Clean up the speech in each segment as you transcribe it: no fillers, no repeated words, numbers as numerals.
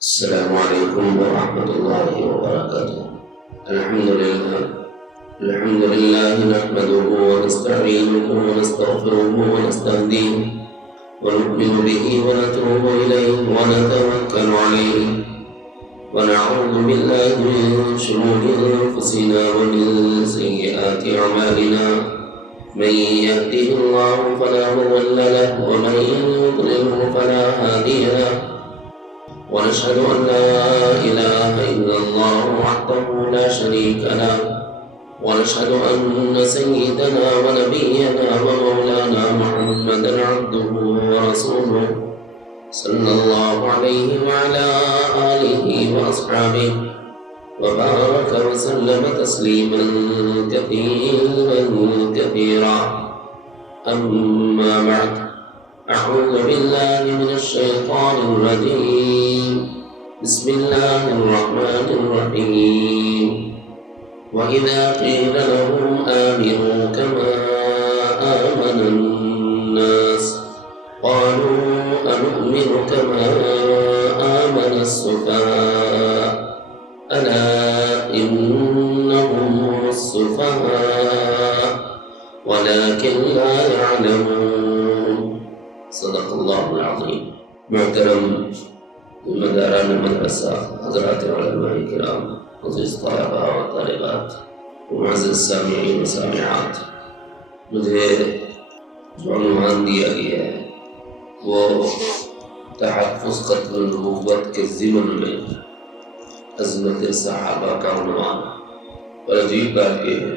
السلام عليكم ورحمة الله وبركاته. الحمد لله نحمده ونستعينه ونستغفره ونستهديه ونؤمن به ونتوب إليه ونتوكل عليه ونعوذ بالله من شرور أنفسنا ومن سيئات أعمالنا. من يهده الله فلا مضل له ومن يضلله فلا هادي له. ونشهد أن لا إله إلا الله وحده لا شريك له. ونشهد أن سيدنا ونبينا ومولانا محمدا عبده ورسوله صلى الله عليه وعلى آله وأصحابه وبارك وسلم تسليما كثيرا. أما بعد، أعوذ بالله من الشيطان الرجيم. بسم الله الرحمن الرحيم. وإذا قيل لهم آمنوا كما آمن الناس قالوا أنؤمن كما آمن السفهاء ألا إنهم هم السفهاء ولكن لا يعلمون. صدق اللہ العظیم. محترم مداران مدرسہ، حضرات علماء کرام، عزیز طلباء و طالبات، معزز سامعین و سامعات، مجھے جو عنوان دیا گیا ہے وہ تحفظ ختم النبوت کے ضمن میں عظمت صحابہ کا عنوان. اور عجیب بات یہ ہے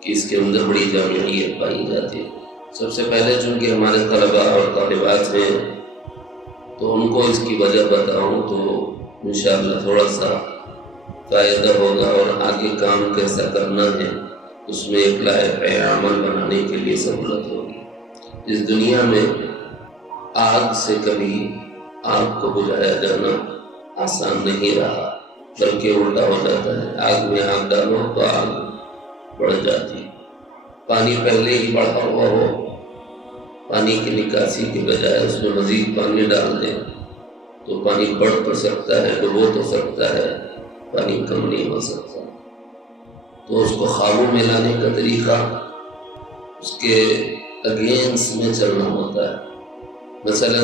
کہ اس کے اندر بڑی جامعیت پائی جاتی ہے. سب سے پہلے چونکہ ہمارے طلباء اور طالبات ہیں تو ان کو اس کی وجہ بتاؤں تو انشاءاللہ تھوڑا سا فائدہ ہوگا، اور آگے کام کیسا کرنا ہے اس میں ایک لائق عمل بنانے کے لیے سہولت ہوگی. اس دنیا میں آگ سے کبھی آگ کو بجھایا جانا آسان نہیں رہا، بلکہ الٹا ہو جاتا ہے. آگ میں آگ ڈالو تو آگ بڑھ جاتی. پانی پہلے ہی بڑھا ہوا ہو، پانی کی نکاسی کی بجائے اس میں مزید پانی ڈال دیں تو پانی بڑھ تو سکتا ہے، ڈبو تو سکتا ہے، پانی کم نہیں ہو سکتا. تو اس کو قابو میں لانے کا طریقہ اس کے اگینسٹ میں چلنا ہوتا ہے. مثلا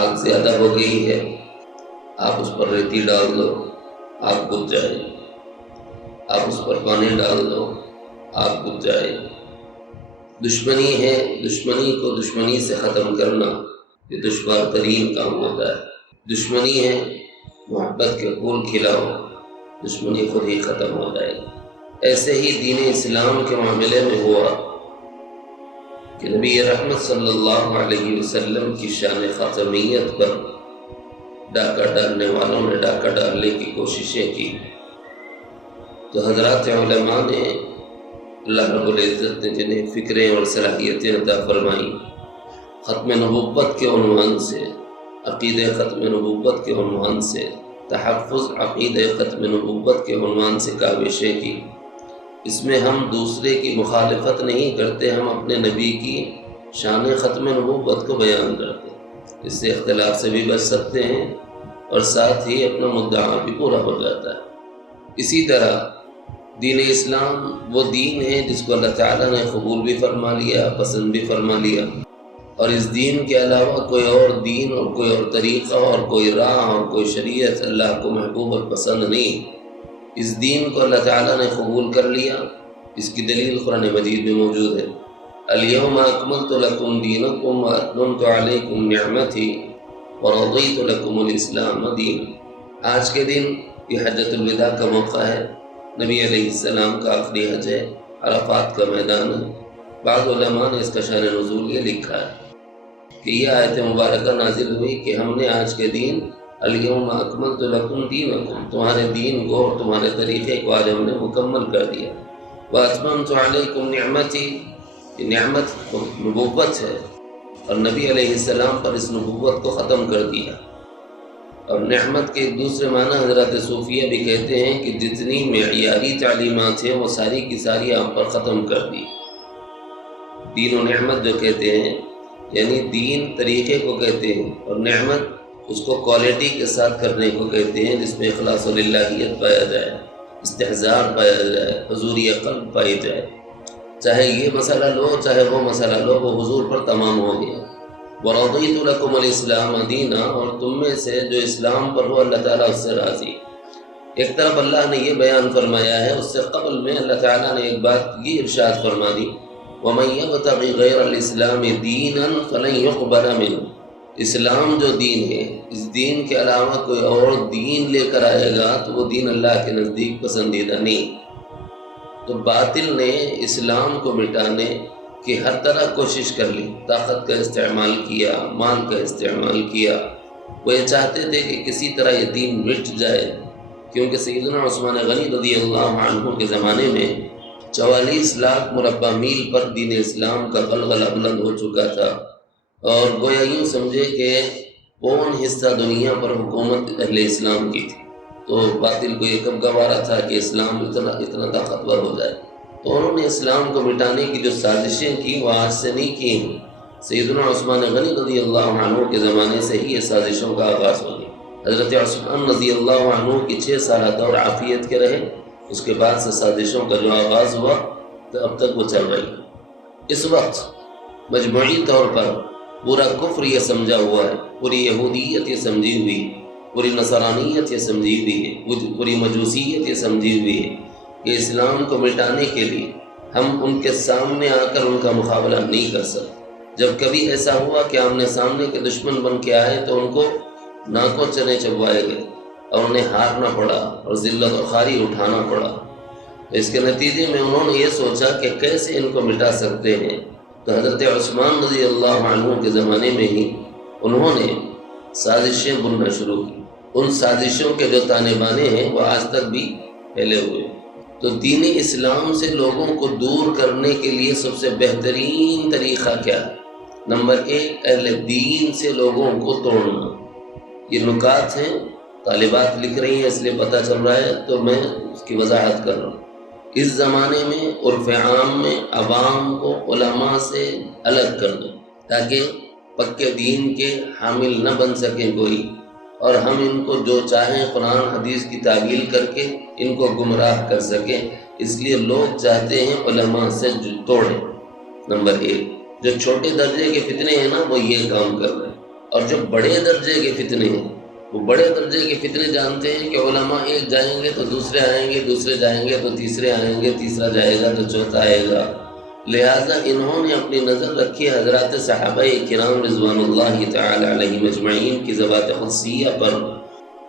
آگ زیادہ ہو گئی ہے، آپ اس پر ریتی ڈال دو، آگ بجھ جائے. آپ اس پر پانی ڈال دو، آگ بجھ جائے. دشمنی ہے، دشمنی کو دشمنی سے ختم کرنا یہ دشوار ترین کام ہوتا ہے. دشمنی ہے، محبت کے پھول کھلاؤ، دشمنی خود ہی ختم ہو جائے گی. ایسے ہی دین اسلام کے معاملے میں ہوا کہ نبی رحمت صلی اللہ علیہ وسلم کی شان خاتمیت پر ڈاکہ ڈالنے والوں نے ڈاکہ ڈالنے کی کوششیں کی تو حضرات علماء نے، اللہ رب العزت نے جنہیں فکریں اور صلاحیتیں عطا فرمائیں، ختم نبوت کے عنوان سے، عقیدہ ختم نبوت کے عنوان سے، تحفظ عقیدہ ختم نبوت کے عنوان سے کاوشیں کی. اس میں ہم دوسرے کی مخالفت نہیں کرتے، ہم اپنے نبی کی شان ختم نبوت کو بیان کرتے ہیں. اس سے اختلاف سے بھی بچ سکتے ہیں اور ساتھ ہی اپنا مدعا بھی پورا ہو جاتا ہے. اسی طرح دین اسلام وہ دین ہے جس کو اللہ تعالیٰ نے قبول بھی فرما لیا، پسند بھی فرما لیا، اور اس دین کے علاوہ کوئی اور دین اور کوئی اور طریقہ اور کوئی راہ اور کوئی شریعت اللہ کو محبوب اور پسند نہیں. اس دین کو اللہ تعالیٰ نے قبول کر لیا. اس کی دلیل قرآن مجید میں موجود ہے. الیوم اکملت لکم دینکم واتممت علیکم نعمتی ورضیت لکم الاسلام دینا. آج کے دن یہ حجۃ الوداع کا موقع ہے. نبی علیہ السلام کا آخری حج ہے، عرفات کا میدان ہے. بعض علماء نے اس کا شان نزول یہ لکھا ہے کہ یہ آیت مبارکہ نازل ہوئی کہ ہم نے آج کے دن الیوم اکملت لکم دینکم، تمہارے دین کو اور تمہارے طریقے کو آج ہم نے مکمل کر دیا. واتممت علیکم نعمتی، یہ نعمت نبوت ہے اور نبی علیہ السلام پر اس نبوت کو ختم کر دیا. اور نعمت کے دوسرے معنی حضرات صوفیہ بھی کہتے ہیں کہ جتنی معیاری تعلیمات ہیں وہ ساری کی ساری آپ پر ختم کر دی. دین و نعمت جو کہتے ہیں یعنی دین طریقے کو کہتے ہیں اور نعمت اس کو کوالٹی کے ساتھ کرنے کو کہتے ہیں، جس میں اخلاص و للہیت پایا جائے، استحضار پایا جائے، حضوری قلب پائی جائے۔ چاہے یہ مسئلہ لو چاہے وہ مسئلہ لو، وہ حضور پر تمام ہو گیا۔ وَرَضِيتُ لَكُمُ الْإِسْلَامَ دِينًا، اور تم میں سے جو اسلام پر ہو اللہ تعالیٰ اس سے راضی۔ ایک طرف اللہ نے یہ بیان فرمایا ہے، اس سے قبل میں اللہ تعالیٰ نے ایک بات یہ ارشاد فرما دی، وَمَن يَبْتَغِ غَيْرَ الْإِسْلَامِ دِينًا فَلَن يُقْبَلَ مِنْهُ۔ اسلام جو دین ہے، اس دین کے علاوہ کوئی اور دین لے کر آئے گا تو وہ دین اللہ کے نزدیک پسندیدہ نہیں۔ تو باطل نے اسلام کو مٹانے کی ہر طرح کوشش کر لی، طاقت کا استعمال کیا، مال کا استعمال کیا۔ وہ یہ چاہتے تھے کہ کسی طرح یہ دین مٹ جائے، کیونکہ سیدنا عثمان غنی رضی اللہ عنہ کے زمانے میں 44 لاکھ مربع میل پر دین اسلام کا غلغلہ بلند ہو چکا تھا، اور گویا یوں سمجھے کہ پون حصہ دنیا پر حکومت اہل اسلام کی تھی۔ تو باطل کو یہ کب گوارا تھا کہ اسلام اتنا طاقتور ہو جائے؟ تو انہوں نے اسلام کو مٹانے کی جو سازشیں کی وہ آج سے نہیں کی ہیں، سیدنا عثمان غنی رضی اللہ عنہ کے زمانے سے ہی یہ سازشوں کا آغاز ہو گیا۔ حضرت عثمان رضی اللہ عنہ کی 6 سالہ دور عافیت کے رہے، اس کے بعد سے سازشوں کا جو آغاز ہوا تو اب تک وہ چل رہی ہے۔ اس وقت مجموعی طور پر پورا کفر یہ سمجھا ہوا ہے، پوری یہودیت یہ سمجھی ہوئی ہے، پوری نصرانیت یہ سمجھی ہوئی ہے، پوری مجوسیت یہ سمجھی ہوئی ہے کہ اسلام کو مٹانے کے لیے ہم ان کے سامنے آ کر ان کا مقابلہ نہیں کر سکتے۔ جب کبھی ایسا ہوا کہ آمنے سامنے کے دشمن بن کے آئے تو ان کو ناکوں چنے چبوائے گئے اور انہیں ہارنا پڑا اور ذلت و خواری اٹھانا پڑا۔ اس کے نتیجے میں انہوں نے یہ سوچا کہ کیسے ان کو مٹا سکتے ہیں، تو حضرت عثمان رضی اللہ عنہ کے زمانے میں ہی انہوں نے سازشیں بننا شروع کی۔ ان سازشوں کے جو تانے بانے ہیں وہ آج تک بھی پھیلے ہوئے۔ تو دین اسلام سے لوگوں کو دور کرنے کے لیے سب سے بہترین طریقہ کیا ہے؟ نمبر 1، اہل دین سے لوگوں کو توڑنا۔ یہ نکات ہیں، طالبات لکھ رہی ہیں اس لیے پتہ چل رہا ہے تو میں اس کی وضاحت کر رہا ہوں۔ اس زمانے میں عرف عام میں عوام کو علماء سے الگ کر دو تاکہ پکے دین کے حامل نہ بن سکیں کوئی، اور ہم ان کو جو چاہیں قرآن حدیث کی تعویل کر کے ان کو گمراہ کر سکیں۔ اس لیے لوگ چاہتے ہیں علماء سے توڑیں۔ نمبر 1، جو چھوٹے درجے کے فتنے ہیں نا وہ یہ کام کر رہے ہیں، اور جو بڑے درجے کے فتنے ہیں وہ بڑے درجے کے فتنے جانتے ہیں کہ علماء ایک جائیں گے تو دوسرے آئیں گے، دوسرے جائیں گے تو تیسرے آئیں گے، تیسرا جائے گا تو چوتھا آئے گا۔ لہٰذا انہوں نے اپنی نظر رکھی حضرات صحابہ کرام رضوان اللہ تعالی علیہم اجمعین کی ذوات خصیہ پر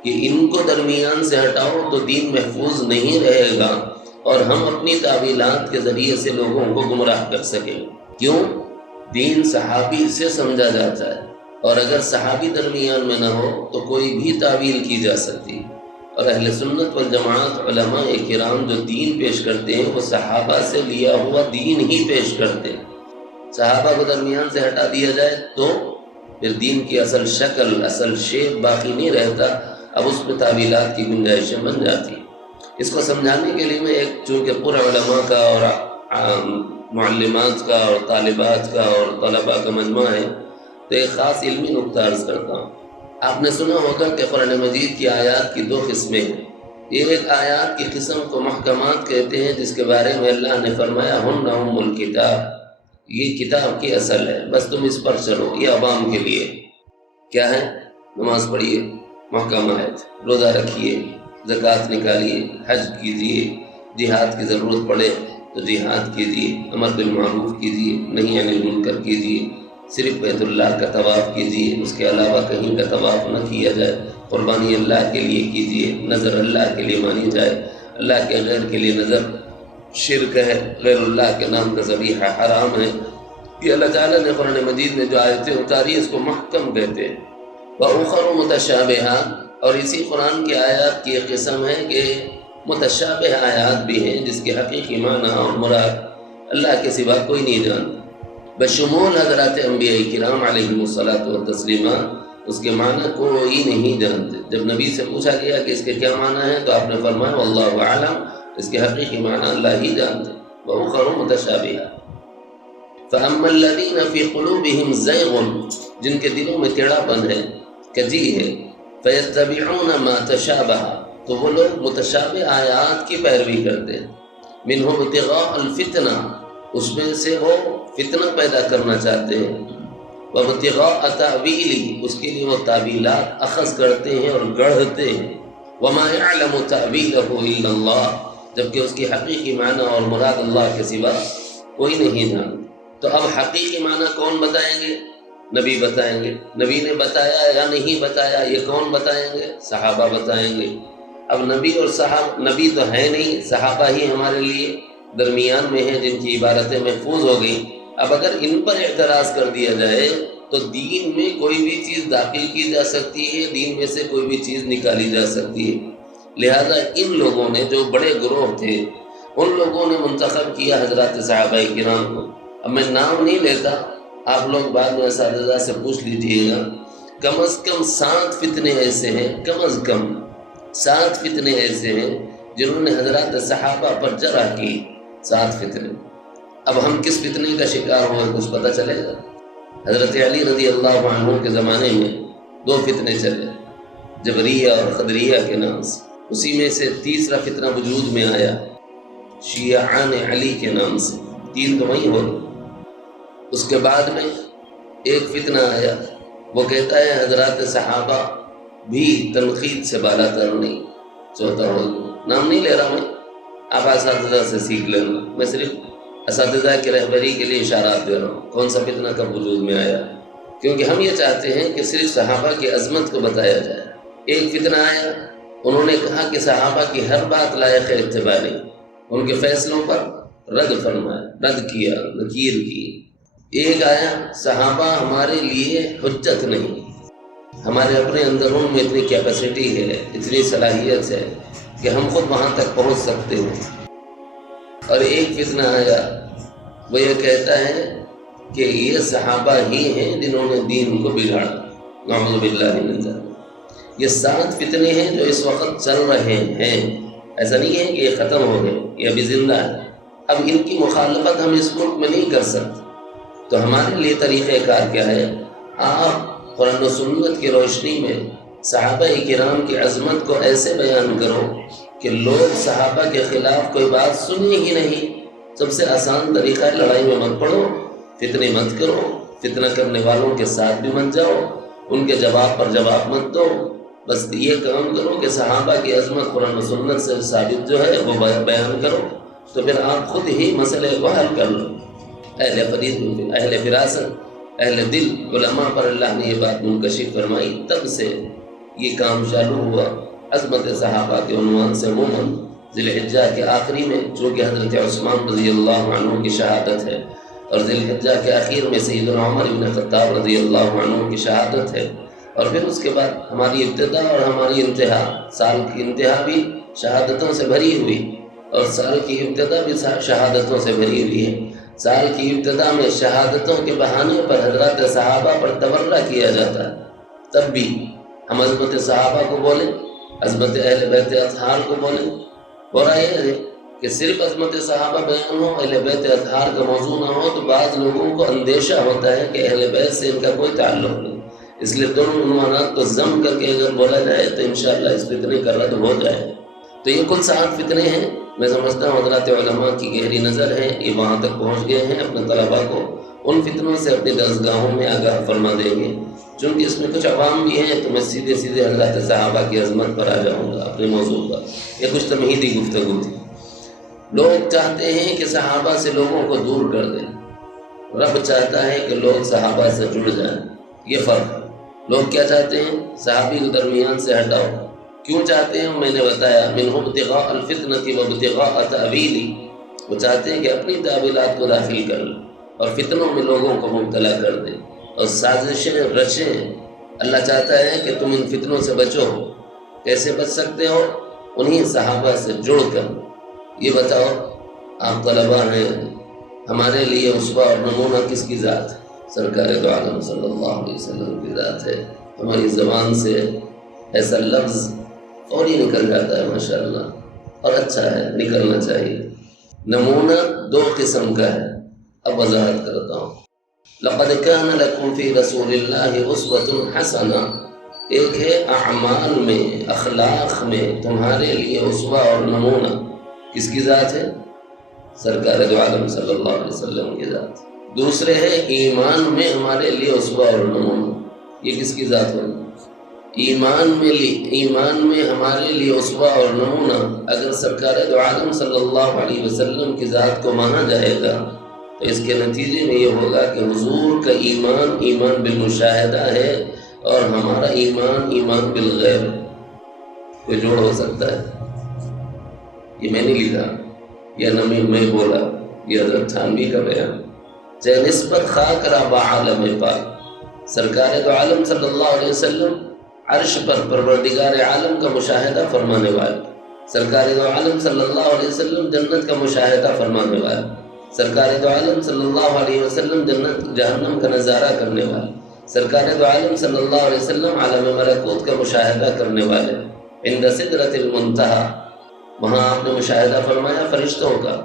کہ ان کو درمیان سے ہٹاؤ تو دین محفوظ نہیں رہے گا اور ہم اپنی تعویلات کے ذریعے سے لوگوں کو گمراہ کر سکیں۔ کیوں؟ دین صحابی سے سمجھا جاتا ہے، اور اگر صحابی درمیان میں نہ ہو تو کوئی بھی تعویل کی جا سکتی، اور اہل سنت والجماعت علماء کرام جو دین پیش کرتے ہیں وہ صحابہ سے لیا ہوا دین ہی پیش کرتے ہیں۔ صحابہ کو درمیان سے ہٹا دیا جائے تو پھر دین کی اصل شکل، اصل شیپ باقی نہیں رہتا، اب اس میں تعویلات کی گنجائشیں بن جاتی ہیں۔ اس کو سمجھانے کے لیے میں چونکہ پورا علماء کا اور معلمات کا اور طالبات کا اور طلباء کا مجمع ہے تو ایک خاص علمی نقطہ عرض کرتا ہوں۔ آپ نے سنا ہوگا کہ قرآن مجید کی آیات کی 2 قسمیں ہیں۔ ایک آیات کی قسم کو محکمات کہتے ہیں، جس کے بارے میں اللہ نے فرمایا ہن ام الکتاب، یہ کتاب کی اصل ہے، بس تم اس پر چلو، یہ عوام کے لیے کیا ہے؟ نماز پڑھیے، محکم آیت، روزہ رکھیے، زکوٰۃ نکالیے، حج کیجیے، جہاد کی ضرورت پڑے تو جہاد کیجیے، امر بالمعروف کیجیے، نہی عن المنکر کیجیے، صرف بیت اللہ کا طواف کیجیے، اس کے علاوہ کہیں کا طواف نہ کیا جائے، قربانی اللہ کے لیے کیجیے، نظر اللہ کے لیے مانی جائے، اللہ کے غیر کے لیے نظر شرک ہے، غیر اللہ کے نام کا ذبیحہ حرام ہے۔ یہ اللہ تعالیٰ نے قرآن مجید میں جو آیتیں اتاری اس کو محکم کہتے ہیں۔ وَأُخَرُ مُتَشَابِهَاتٌ، اور اسی قرآن کی آیات کی ایک قسم ہے کہ متشابہ آیات بھی ہیں جس کے حقیقی معنی اور مراد اللہ کے سوا کوئی نہیں جانتا، بشمول حضرات انبیاء کرام علیہم الصلاۃ والتسلیمات اس کے معنی کوئی نہیں جانتے۔ جب نبی سے پوچھا گیا کہ اس کے کیا معنی ہے تو آپ نے فرمایا واللہ اعلم، اس کے حقیقی معنی اللہ ہی جانتے۔ وَأُخَرُ مُتَشَابِهَاتٌ فَأَمَّا الَّذِينَ فِي قُلُوبِهِمْ زَيْغٌ، جن کے دلوں میں ٹیڑھا پن ہے، کجی ہے۔ فَيَتَّبِعُونَ مَا تَشَابَهَ، تو وہ لوگ متشابہ آیات کی پیروی کرتے ہیں۔ مِنْهُ ابْتِغَاءَ الْفِتْنَةِ، اس میں سے وہ فتنہ پیدا کرنا چاہتے ہیں۔ وَابْتِغَاءَ تَأْوِيلِهِ، اس کے لیے وہ تعویلات اخذ کرتے ہیں اور گڑھتے ہیں۔ وَمَا يَعْلَمُ تَأْوِيلَهُ إِلَّا اللَّهُ، جبکہ اس کی حقیقی معنی اور مراد اللہ کے سوا کوئی نہیں جانتا۔ تو اب حقیقی معنی کون بتائیں گے؟ نبی بتائیں گے۔ نبی نے بتایا یا نہیں بتایا، یہ کون بتائیں گے؟ صحابہ بتائیں گے۔ اب نبی اور نبی تو ہے نہیں، صحابہ ہی ہمارے لیے درمیان میں ہیں جن کی عبارتیں محفوظ ہو گئیں۔ اب اگر ان پر اعتراض کر دیا جائے تو دین میں کوئی بھی چیز داخل کی جا سکتی ہے، دین میں سے کوئی بھی چیز نکالی جا سکتی ہے۔ لہذا ان لوگوں نے، جو بڑے گروہ تھے، ان لوگوں نے منتخب کیا حضرات صحابہ کرام کو۔ اب میں نام نہیں لیتا، آپ لوگ بعد میں اساتذہ سے پوچھ لیجئے گا۔ کم از کم 7 فتنے ایسے ہیں، کم از کم 7 فتنے ایسے ہیں جنہوں نے حضرات صحابہ پر جرح کی۔ 7 فتنے۔ اب ہم کس فتنے کا شکار ہوئے کچھ پتہ چلے گا؟ حضرت علی رضی اللہ عنہ کے زمانے میں 2 فتنے چلے، جبریہ اور قدریہ کے نام سے۔ اسی میں سے تیسرا فتنہ وجود میں آیا شیعان علی کے نام سے، 3 تو وہی ہو گئے۔ اس کے بعد میں ایک فتنہ آیا، وہ کہتا ہے حضرات صحابہ بھی تنقید سے بالا تر نہیں۔ چوتھا ہو، نام نہیں لے رہا میں، آپ اساتذہ سے سیکھ لینا، میں صرف اساتذہ کی رہبری کے لیے اشارات دے رہا ہوں کون سا فتنہ کب وجود میں آیا، کیونکہ ہم یہ چاہتے ہیں کہ صرف صحابہ کی عظمت کو بتایا جائے۔ ایک فتنہ آیا، انہوں نے کہا کہ صحابہ کی ہر بات لائق اتباع نہیں، ان کے فیصلوں پر رد فرمایا، رد کیا، نکیر کی۔ ایک آیا، صحابہ ہمارے لیے حجت نہیں، ہمارے اپنے اندرون میں اتنی کیپیسٹی ہے، اتنی صلاحیت ہے کہ ہم خود وہاں تک پہنچ سکتے ہیں۔ اور ایک فتنہ آیا، وہ یہ کہتا ہے کہ یہ صحابہ ہی ہیں جنہوں نے دین کو بگاڑا، نعوذ باللہ من ذلک۔ یہ 7 فتنے ہیں جو اس وقت چل رہے ہیں، ایسا نہیں ہے کہ یہ ختم ہو گئے، یہ ابھی زندہ ہے۔ اب ان کی مخالفت ہم اس ملک میں نہیں کر سکتے، تو ہمارے لیے طریقہ کار کیا ہے؟ آپ قرآن و سنت کی روشنی میں صحابہ کرام کی عظمت کو ایسے بیان کرو کہ لوگ صحابہ کے خلاف کوئی بات سنیں ہی نہیں۔ سب سے آسان طریقہ ہے، لڑائی میں مت پڑو، فتنے مت کرو، فتنہ کرنے والوں کے ساتھ بھی مت جاؤ، ان کے جواب پر جواب مت دو، بس یہ کام کرو کہ صحابہ کی عظمت قرآن و سنت سے ثابت جو ہے وہ بیان کرو، تو پھر آپ خود ہی مسئلے کو حل کر لو۔ اہل فراست، اہل دل علماء پر اللہ نے یہ بات منکشف فرمائی، تب سے یہ کام چالو ہوا۔ عظمت صحابہ کے عنوان سے عموماً ذی الحجہ کے آخری میں، چونکہ حضرت عثمان رضی اللہ عنہ کی شہادت ہے، اور ذی الحجہ کے آخر میں سیدنا عمر بن خطاب رضی اللہ عنہ کی شہادت ہے، اور پھر اس کے بعد ہماری ابتدا اور ہماری انتہا، سال کی انتہا بھی شہادتوں سے بھری ہوئی، اور سال کی ابتدا بھی شہادتوں سے بھری ہوئی ہے۔ سال کی ابتدا میں شہادتوں کے بہانے پر حضرات صحابہ پر تبرہ کیا جاتا ہے، تب بھی ہم عظمت صحابہ کو بولیں، عظمت اہل بیت اطہار کو بولیں۔ اور یہ ہے کہ صرف عظمت صحابہ بیان ہو، اہل بیت اطہار کا موضوع نہ ہو، تو بعض لوگوں کو اندیشہ ہوتا ہے کہ اہل بیت سے ان کا کوئی تعلق نہیں، اس لیے دونوں عنوانات کو ضم کر کے اگر بولا جائے تو انشاءاللہ اس فتنے کا رد ہو جائے۔ تو یہ کل 7 فتنے ہیں۔ میں سمجھتا ہوں حضرات علماء کی گہری نظر ہے، یہ وہاں تک پہنچ گئے ہیں، اپنے طلباء کو ان فتنوں سے اپنی درسگاہوں میں آگاہ فرما دیں گے۔ چونکہ اس میں کچھ عوام بھی ہیں تو میں سیدھے حضرات صحابہ کی عظمت پر آ جاؤں گا اپنے موضوع پر۔ یہ کچھ تمہیدی گفتگو تھی۔ لوگ چاہتے ہیں کہ صحابہ سے لوگوں کو دور کر دیں، رب چاہتا ہے کہ لوگ صحابہ سے جڑ جائیں، یہ فرق ہے۔ لوگ کیا چاہتے ہیں؟ صحابی کو درمیان سے ہٹاؤ۔ کیوں چاہتے ہیں؟ میں نے بتایا، منہ ابتغاء الفتنة وابتغاء تأویلہ، وہ چاہتے ہیں کہ اپنی تعویلات کو داخل کر لیں اور فتنوں میں لوگوں کو مبتلا کر دیں اور سازشیں رچیں۔ اللہ چاہتا ہے کہ تم ان فتنوں سے بچو۔ کیسے بچ سکتے ہو؟ انہیں صحابہ سے جڑ کر۔ یہ بتاؤ، آپ طلباء ہیں، ہمارے لیے اسوہ اور نمونہ کس کی ذات ہے؟ سرکار دو عالم صلی اللہ علیہ وسلم کی ذات ہے۔ ہماری زبان سے ایسا لفظ فوری نکل جاتا ہے ماشاءاللہ، اور اچھا ہے، نکلنا چاہیے۔ نمونہ 2 قسم کا ہے، اب وضاحت کرتا ہوں۔ لقد كان لكم في رسول الله أسوة حسنة ایک ہے اعمال میں، اخلاق میں تمہارے لیے اسوہ اور نمونہ، کس کی ذات ہے؟ سرکار دو عالم صلی اللہ علیہ وسلم کی ذات۔ دوسرے ہے ایمان میں ہمارے لیے اسوہ اور نمونہ، یہ کس کی ذات ہوگی؟ ایمان میں ہمارے لیے اسوہ اور نمونہ اگر سرکار دو عالم صلی اللہ علیہ وسلم کی ذات کو مانا جائے گا تو اس کے نتیجے میں یہ ہوگا کہ حضور کا ایمان بالمشاہدہ ہے اور ہمارا ایمان بالغیب ہے۔ کوئی جوڑ ہو سکتا ہے؟ یہ میں نہیں لکھا، یا نہ میں بولا، یہ حضرت تھانوی کا بیان۔ چاہے نسبت خاک را با عالم پاک، سرکار دو عالم صلی اللہ علیہ وسلم عرش پر پروردگار عالم کا مشاہدہ فرمانے والے، سرکار دو عالم صلی اللہ علیہ وسلم جنت کا مشاہدہ فرمانے والے، سرکار دو عالم صلی اللہ علیہ وسلم جنت جہنم کا نظارہ کرنے والے، سرکار دو عالم صلی اللہ علیہ وسلم عالم ملکوت کا مشاہدہ کرنے والے۔ عند سدرۃ المنتہا، وہاں آپ نے مشاہدہ فرمایا فرشتوں کا،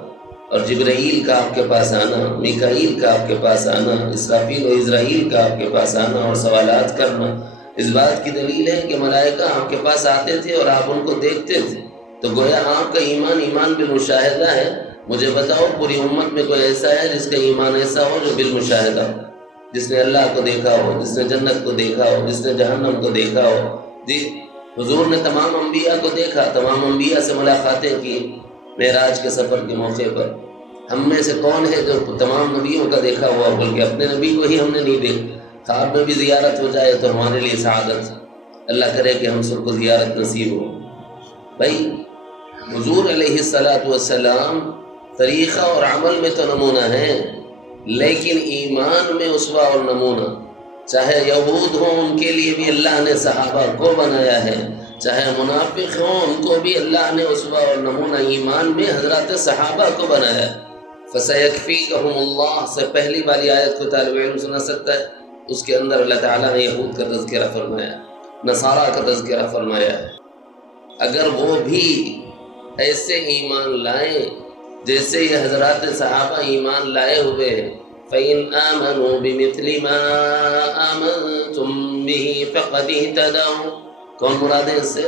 اور جبرائیل کا آپ کے پاس آنا، میکائیل کا آپ کے پاس آنا، اسرافیل و عزرائیل کا آپ کے پاس آنا اور سوالات کرنا۔ اس بات کی دلیل ہے کہ ملائکہ آپ کے پاس آتے تھے اور آپ ان کو دیکھتے تھے، تو گویا آپ کا ایمان بالمشاہدہ ہے۔ مجھے بتاؤ پوری امت میں کوئی ایسا ہے جس کا ایمان ایسا ہو جو بالمشاہدہ ہو، جس نے اللہ کو دیکھا ہو، جس نے جنت کو دیکھا ہو، جس نے جہنم کو دیکھا ہو؟ جی، حضور نے تمام انبیاء کو دیکھا، تمام انبیاء سے ملاقاتیں کی معراج کے سفر کے موقع پر۔ ہم میں سے کون ہے جو تمام نبیوں کا دیکھا ہوا، بلکہ اپنے نبی کو ہی ہم نے نہیں دیکھا؟ خواب میں بھی زیارت ہو جائے تو ہمارے لیے سعادت، اللہ کرے کہ ہم سب کو زیارت نصیب ہو۔ بھائی حضور علیہ السلام طریقہ اور عمل میں تو نمونہ ہیں، لیکن ایمان میں اسوہ اور نمونہ۔ چاہے یہود ہوں ان کے لیے بھی اللہ نے صحابہ کو بنایا ہے، چاہے منافق ہوں ان کو بھی اللہ نے اسوہ اور نمونہ ایمان میں حضرات صحابہ کو بنایا ہے۔ فَسَيَكْفِيكَهُمُ اللَّهُ سے پہلی والی آیت کو طالب علم سنا سکتا ہے، اس کے اندر اللہ تعالیٰ نے یہود کا تذکرہ فرمایا، نصارہ کا تذکرہ فرمایا ہے۔ اگر وہ بھی ایسے ایمان لائیں جیسے یہ حضرات صحابہ ایمان لائے ہوئے ہیں، فَإِنْ آمَنُوا بِمِثْلِ مَا آمَنْتُمْ بِهِ فَقَدِ اهْتَدَوْا، کون مراد ہے اس سے؟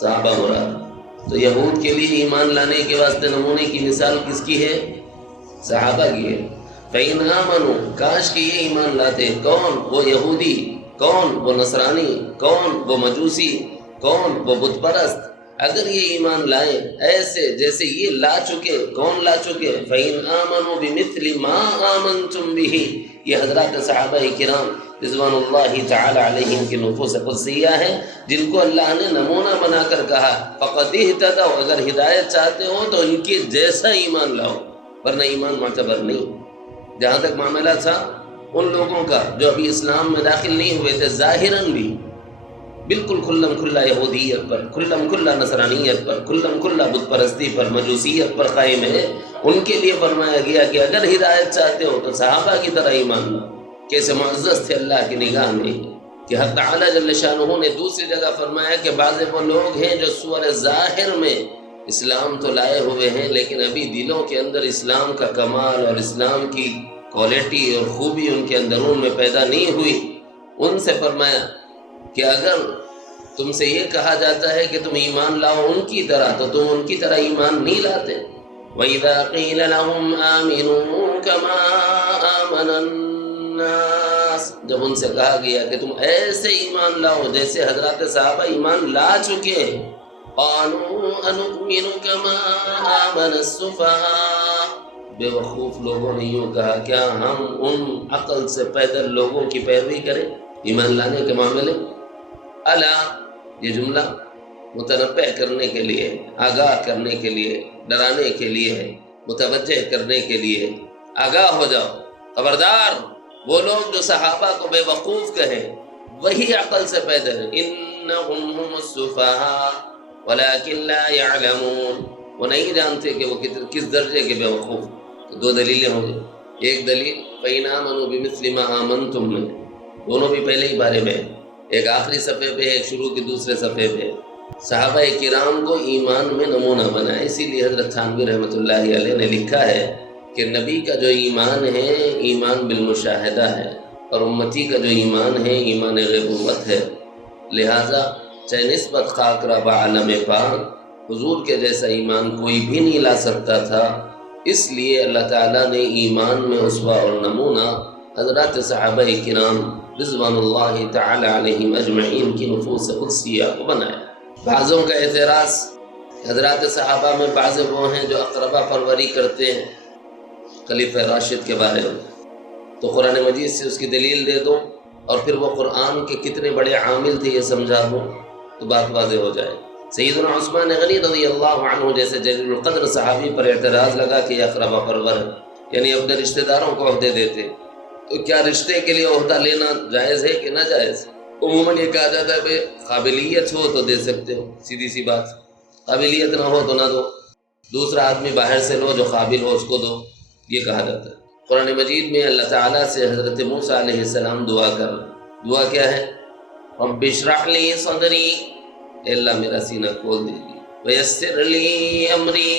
صحابہ مراد۔ تو یہود کے لیے ایمان لانے کے واسطے نمونے کی مثال کس کی ہے؟ صحابہ کی ہے۔ فَإِنْ آمَنُوا، کاش کہ یہ ایمان لاتے، کون؟ وہ یہودی، کون؟ وہ نصرانی، کون؟ وہ مجوسی، کون؟ وہ بت پرست۔ اگر یہ ایمان لائیں ایسے جیسے یہ لا چکے، کون لا چکے؟ فَإِنْ آمَنُوا بِمِثْلِ مَا آمَنْتُمْ بِهِ، یہ حضرات صحابہ کرام رضوان اللہ تعالی علیہم کی نفوس قدسیہ ہیں، جن کو اللہ نے نمونہ بنا کر کہا فَقَدِ اهْتَدَوْا، اگر ہدایت چاہتے ہو تو ان کے جیسا ایمان لاؤ، ورنہ ایمان معتبر نہیں۔ جہاں تک معاملہ تھا ان لوگوں کا جو ابھی اسلام میں داخل نہیں ہوئے تھے، ظاہراً بھی بالکل کھلم کھلا یہودیت پر، کھلم کھلا نصرانیت پر، کھلم کھلا بت پرستی پر، مجوسیت پر قائم ہے، ان کے لیے فرمایا گیا کہ اگر ہدایت چاہتے ہو تو صحابہ کی طرح ایمان لاؤ۔ کیسے معزز تھے اللہ کی نگاہ میں کہ حق تعالیٰ جل شانہ نے دوسری جگہ فرمایا کہ بعض وہ لوگ ہیں جو صور ظاہر میں اسلام تو لائے ہوئے ہیں لیکن ابھی دلوں کے اندر اسلام کا کمال اور اسلام کی کوالٹی اور خوبی ان کے اندرون میں پیدا نہیں ہوئی۔ ان سے فرمایا کہ اگر تم سے یہ کہا جاتا ہے کہ تم ایمان لاؤ ان کی طرح تو تم ان کی طرح ایمان نہیں لاتے۔ وَإِذَا قِيلَ لَهُمْ آمِنُوا كَمَا آمَنَ النَّاسِ، جب ان سے کہا گیا کہ تم ایسے ایمان لاؤ جیسے حضرات صحابہ ایمان لا چکے ہیں، قَالُوا أَنُؤْمِنُ كَمَا آمَنَ السُّفَهَاءُ، بے وقوف لوگوں نے یوں کہا کیا ہم ان عقل سے پیدل لوگوں کی پیروی کریں ایمان لانے کے معاملے؟ الا، یہ جملہ متنبہ کرنے کے لیے، آگاہ کرنے کے لیے، ڈرانے کے لیے ہے، متوجہ کرنے کے لیے۔ آگاہ ہو جاؤ، خبردار، وہ لوگ جو صحابہ کو بے وقوف کہیں وہی عقل سے پیدل ہیں۔ انہم هم السفہاء ولکن لا يعلمون، وہ نہیں جانتے کہ وہ کس درجے کے بے وقوف۔ تو دو دلیلیں ہوں گی، ایک دلیل فَإِنْ آمَنُوا بِمِثْلِ مَا آمَنْتُمْ میں، دونوں بھی پہلے ہی بارے میں، ایک آخری صفحے پہ ایک شروع کی دوسرے صفحے پہ۔ صحابہ کرام کو ایمان میں نمونہ بنایا، اسی لیے حضرت تھانوی رحمۃ اللہ علیہ نے لکھا ہے کہ نبی کا جو ایمان ہے ایمان بالمشاہدہ ہے، اور امتی کا جو ایمان ہے ایمان غیبوت ہے۔ لہٰذا چاہے نسبت خاک ربا عالم پاک، حضور کے جیسا ایمان کوئی بھی نہیں لا سکتا تھا، اس لیے اللہ تعالیٰ نے ایمان میں اسوہ اور نمونہ حضرات صحابہ کرام رضوان اللہ تعالی علیہم اجمعین کی نفوس قدسیہ کو بنایا۔ بعضوں کا اعتراض، حضرات صحابہ میں بعض وہ ہیں جو اقربا پروری کرتے ہیں خلیفہ راشد کے بارے میں، تو قرآن مجید سے اس کی دلیل دے دو اور پھر وہ قرآن کے کتنے بڑے عامل تھے یہ سمجھا دو تو بات واضح ہو جائے۔ سیدنا عثمان غنی رضی اللہ عنہ جیسے جلیل القدر صحابی پر اعتراض لگا کہ یہ اقربا پرور ہے، یعنی اپنے رشتہ داروں کو عہدے دیتے، تو کیا رشتے کے لیے عہدہ لینا جائز ہے کہ ناجائز؟ عموماً یہ کہا جاتا ہے کہ قابلیت ہو تو دے سکتے ہو، سیدھی سی بات، قابلیت نہ ہو تو نہ دو، دوسرا آدمی باہر سے لو جو قابل ہو اس کو دو، یہ کہا جاتا ہے۔ قرآن مجید میں اللہ تعالیٰ سے حضرت موسیٰ علیہ السلام دعا کر، دعا کیا ہے؟ رب اشرح لی صدری، اے اللہ میرا سینہ کھول دیجیے، ویسر لی امری،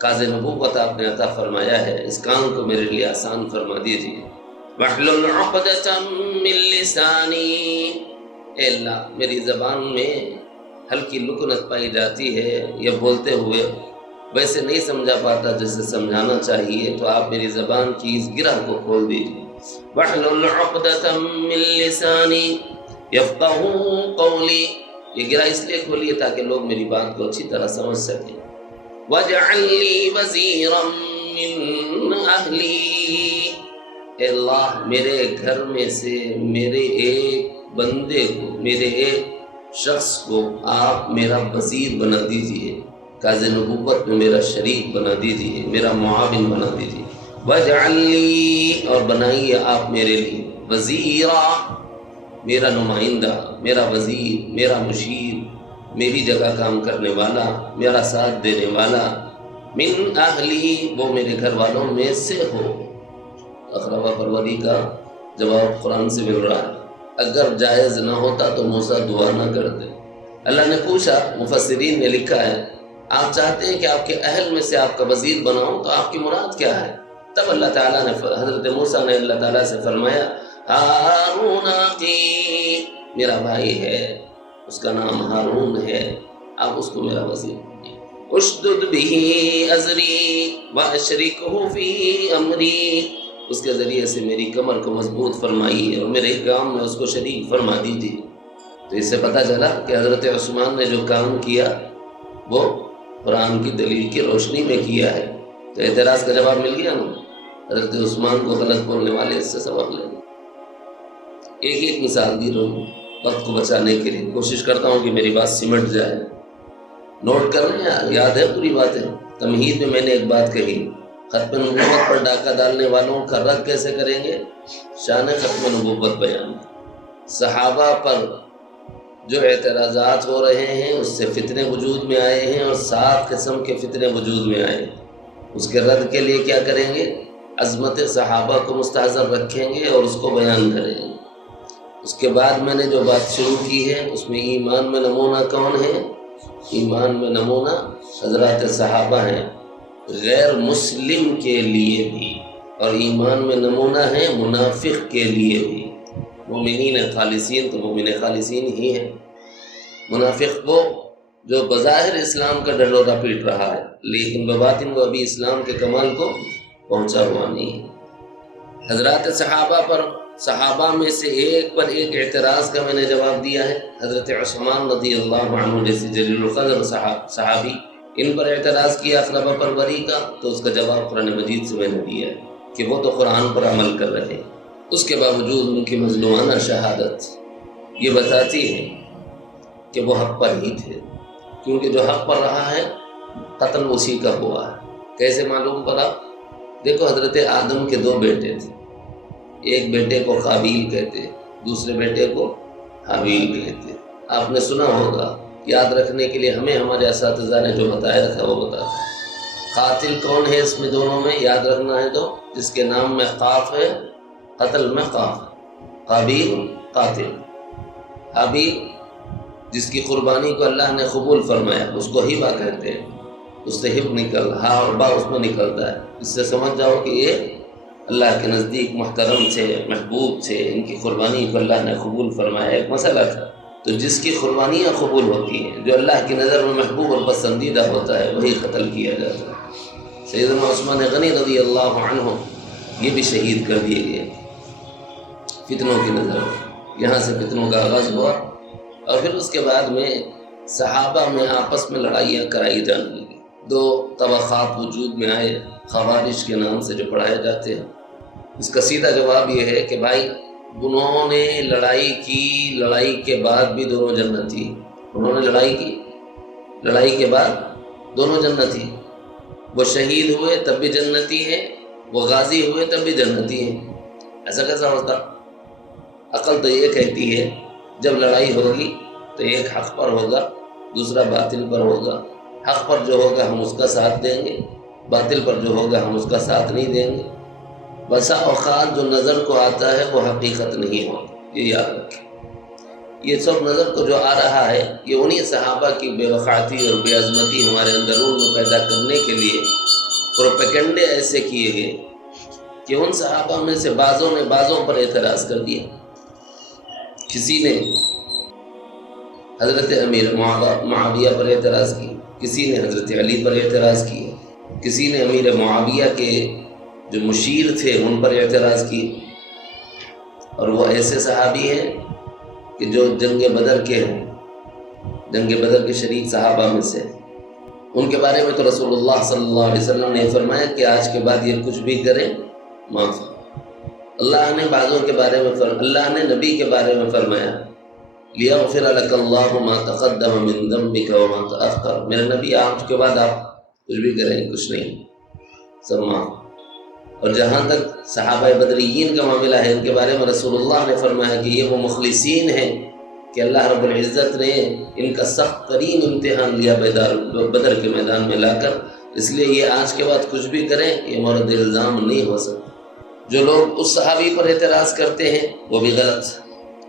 کاز نبوت آپ نے عطا فرمایا ہے، اس کام کو میرے لیے آسان فرما دیجیے، واحلل عقدۃ من لسانی، اے اللہ میری زبان میں ہلکی لکنت پائی جاتی ہے، یہ بولتے ہوئے ویسے نہیں سمجھا پاتا جیسے سمجھانا چاہیے، تو آپ میری زبان کی اس گرہ کو کھول دیجیے، واحلل عقدۃ من لسانی یفقہوا قولی، یہ گرہ اس لیے کھولیے تاکہ لوگ میری بات کو اچھی طرح سمجھ سکیں، واجعل لی وزیرا من اہلی، اے اللہ میرے گھر میں سے میرے ایک بندے کو، میرے ایک شخص کو آپ میرا وزیر بنا دیجئے، کاز نبوت میں میرا شریک بنا دیجئے، میرا معاون بنا دیجئے، واجعل لی، اور بنائیے آپ میرے لیے، وزیرا میرا نمائندہ، میرا وزیر، میرا مشیر، میری جگہ کام کرنے والا، میرا ساتھ دینے والا، من اہلی وہ میرے گھر والوں میں سے ہو۔ اقربا پروری کا جواب قرآن سے مل رہا ہے، اگر جائز نہ ہوتا تو موسیٰ دعا نہ کرتے۔ اللہ نے پوچھا، مفسرین نے لکھا ہے آپ چاہتے ہیں کہ آپ کے اہل میں سے آپ کا وزیر بناؤں تو آپ کی مراد کیا ہے؟ تب اللہ تعالیٰ نے حضرت موسیٰ نے اللہ تعالیٰ سے فرمایا ہارون اخی، میرا بھائی ہے، اس کا نام ہارون ہے، آپ اس کو میرا وزیر بنائیے، اشدد بہ ازری واشرکہ فی امری، اس کے ذریعے سے میری کمر کو مضبوط فرمائیے اور میرے کام میں اس کو شریک فرما دیجیے۔ تو اس سے پتہ چلا کہ حضرت عثمان نے جو کام کیا وہ قرآن کی دلیل کی روشنی میں کیا ہے، تو اعتراض کا جواب مل گیا نا۔ حضرت عثمان کو غلط بولنے والے اس سے سبق لیں۔ ایک مثال دی رہا ہوں وقت کو بچانے کے لیے، کوشش کرتا ہوں کہ میری بات سمٹ جائے، نوٹ کر لیں، یاد ہے پوری باتیں۔ تمہید میں میں نے ایک بات کہی، ختم نبوت پر ڈاکہ ڈالنے والوں کا رد کیسے کریں گے؟ شان ختم نبوت بیان، صحابہ پر جو اعتراضات ہو رہے ہیں اس سے فتنے وجود میں آئے ہیں اور 7 قسم کے فتنے وجود میں آئے ہیں، اس کے رد کے لیے کیا کریں گے؟ عظمت صحابہ کو مستحضر رکھیں گے اور اس کو بیان کریں گے۔ اس کے بعد میں نے جو بات شروع کی ہے اس میں ایمان میں نمونہ کون ہے؟ ایمان میں نمونہ حضرات صحابہ ہیں غیر مسلم کے لیے بھی، اور ایمان میں نمونہ ہے منافق کے لیے بھی۔ مومنین خالصین تو مومن خالصین ہی ہیں، منافق وہ جو بظاہر اسلام کا ڈنڈورا پیٹ رہا ہے لیکن بباطن وہ ابھی اسلام کے کمال کو پہنچا ہوا نہیں ہے۔ حضرات صحابہ پر، صحابہ میں سے ایک پر ایک اعتراض کا میں نے جواب دیا ہے، حضرت عثمان رضی اللہ عنہ جیسے جلیل القدر صحابی، ان پر اعتراض کیا اقربا پروری کا، تو اس کا جواب قرآن مجید سے میں نے دیا ہے کہ وہ تو قرآن پر عمل کر رہے ہیں، اس کے باوجود ان کی مظلومانہ شہادت یہ بتاتی ہے کہ وہ حق پر ہی تھے، کیونکہ جو حق پر رہا ہے قتل اسی کا ہوا ہے۔ کیسے معلوم پڑا؟ دیکھو حضرت آدم کے 2 بیٹے تھے، ایک بیٹے کو قابیل کہتے، دوسرے بیٹے کو حابیل کہتے۔ آپ نے سنا ہوگا، یاد رکھنے کے لیے ہمیں ہمارے اساتذہ نے جو بتایا تھا وہ بتا۔ قاتل کون ہے اس میں دونوں میں یاد رکھنا ہے تو جس کے نام میں قاف ہے، قتل میں قاف ہے، قابیل قاتل، حابیل جس کی قربانی کو اللہ نے قبول فرمایا اس کو ہبہ کہتے ہیں، اس سے ہب نکل، ہاں اور با اس میں نکلتا ہے، اس سے سمجھ جاؤ کہ یہ اللہ کے نزدیک محترم تھے، محبوب تھے، ان کی قربانی کو اللہ نے قبول فرمایا۔ ایک مسئلہ تھا تو جس کی قربانیاں قبول ہوتی ہیں، جو اللہ کی نظر میں محبوب اور پسندیدہ ہوتا ہے، وہی قتل کیا جاتا ہے۔ سیدنا عثمان غنی رضی اللہ عنہ یہ بھی شہید کر دیے گئے فتنوں کی نظر میں۔ یہاں سے فتنوں کا آغاز ہوا اور پھر اس کے بعد میں صحابہ میں آپس میں لڑائیاں کرائی جانے لگی۔ دو طبقات وجود میں آئے خوارج کے نام سے جو پڑھائے جاتے ہیں۔ اس کا سیدھا جواب یہ ہے کہ بھائی انہوں نے لڑائی کی، لڑائی کے بعد بھی دونوں جنتی۔ انہوں نے لڑائی کی، لڑائی کے بعد دونوں جنتی۔ وہ شہید ہوئے تب بھی جنتی ہیں، وہ غازی ہوئے تب بھی جنتی ہیں۔ ایسا کیسا ہوتا؟ عقل تو یہ کہتی ہے جب لڑائی ہوگی تو ایک حق پر ہوگا، دوسرا باطل پر ہوگا۔ حق پر جو ہوگا ہم اس کا ساتھ دیں گے، باطل پر جو ہوگا ہم اس کا ساتھ نہیں دیں گے۔ بسا اوقات جو نظر کو آتا ہے وہ حقیقت نہیں ہوتی، یہ یاد رکھیں۔ یہ سب نظر کو جو آ رہا ہے یہ انہی صحابہ کی بے وقاتی اور بے عظمتی ہمارے اندرون میں پیدا کرنے کے لیے پروپیگنڈے ایسے کیے گئے کہ ان صحابہ میں سے بعضوں نے بعضوں پر اعتراض کر دیا۔ کسی نے حضرت امیر معاویہ پر اعتراض کی، کسی نے حضرت علی پر اعتراض کیا، کسی نے امیر معاویہ کے جو مشیر تھے ان پر اعتراض کی۔ اور وہ ایسے صحابی ہیں کہ جو جنگ بدر کے ہیں، جنگ بدر کے شریک صحابہ میں سے۔ ان کے بارے میں تو رسول اللہ صلی اللہ علیہ وسلم نے فرمایا کہ آج کے بعد یہ کچھ بھی کریں معاف۔ اللہ نے بعضوں کے بارے میں اللہ نے نبی کے بارے میں فرمایا لِيَغْفِرَ لَكَ اللَّهُ مَا تَقَدَّمَ مِن ذَنبِكَ وَمَا تَأَخَّرَ۔ میرے نبی آج کے بعد آپ کچھ بھی کریں کچھ نہیں، سب معاف۔ اور جہاں تک صحابہ بدریین کا معاملہ ہے، ان کے بارے میں رسول اللہ نے فرمایا کہ یہ وہ مخلصین ہیں کہ اللہ رب العزت نے ان کا سخت ترین امتحان لیا بدر کے میدان میں لا کر، اس لیے یہ آج کے بعد کچھ بھی کریں یہ مورد الزام نہیں ہو سکتا۔ جو لوگ اس صحابی پر اعتراض کرتے ہیں وہ بھی غلط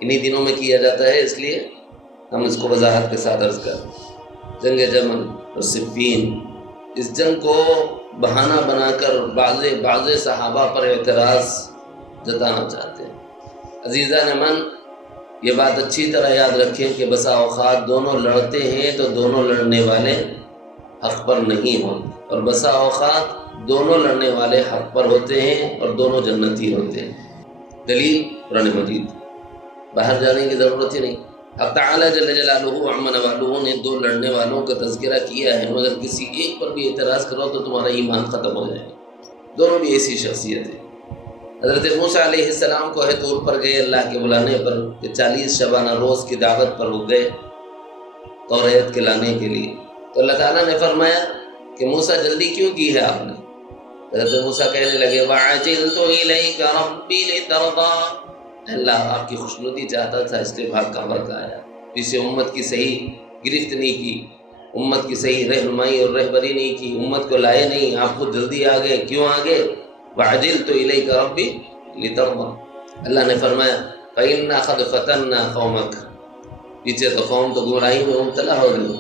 انہی دنوں میں کیا جاتا ہے، اس لیے ہم اس کو وضاحت کے ساتھ عرض کریں۔ جنگ جمل اور صفین، اس جنگ کو بہانہ بنا کر بعض صحابہ پر اعتراض جتانا چاہتے ہیں۔ عزیزان من، یہ بات اچھی طرح یاد رکھیں کہ بسا اوقات دونوں لڑتے ہیں تو دونوں لڑنے والے حق پر نہیں ہوتے، اور بسا اوقات دونوں لڑنے والے حق پر ہوتے ہیں اور دونوں جنتی ہوتے ہیں۔ دلیل قرآن مجید، باہر جانے کی ضرورت ہی نہیں۔ حق تعالیٰ جل جلالہ عما نوالہ نے دو لڑنے والوں کا تذکرہ کیا ہے، مگر کسی ایک پر بھی اعتراض کرو تو تمہارا ایمان ختم ہو جائے گا۔ دونوں بھی ایسی شخصیت ہے۔ حضرت موسیٰ علیہ السلام کو طور پر گئے اللہ کے بلانے پر کہ 40 شبانہ روز کی دعوت پر ہو گئے توریت کے لانے کے لیے، تو اللہ تعالیٰ نے فرمایا کہ موسیٰ جلدی کیوں کی ہے آپ نے؟ حضرت موسیٰ کہنے لگے وَعَجِلْتُ إِلَيْكَ رَبِّي لِتَرْضَىٰ، اللہ آپ کی خوشنودی چاہتا تھا اس لیے بھاگ کا وقت آیا۔ اسے امت کی صحیح گرفت نہیں کی، امت کی صحیح رہنمائی اور رہبری نہیں کی، امت کو لائے نہیں، آپ خود جلدی آ گئے۔ کیوں آ گئے؟ وَعَجِلْتُ إِلَيْكَ رَبِّي لِتَرْضَىٰ، اللہ نے فرمایا فَإِنَّا قَدْ فَتَنَّا قَوْمَكَ، پیچھے تو قوم تو گمراہی میں مبتلا ہو گئی۔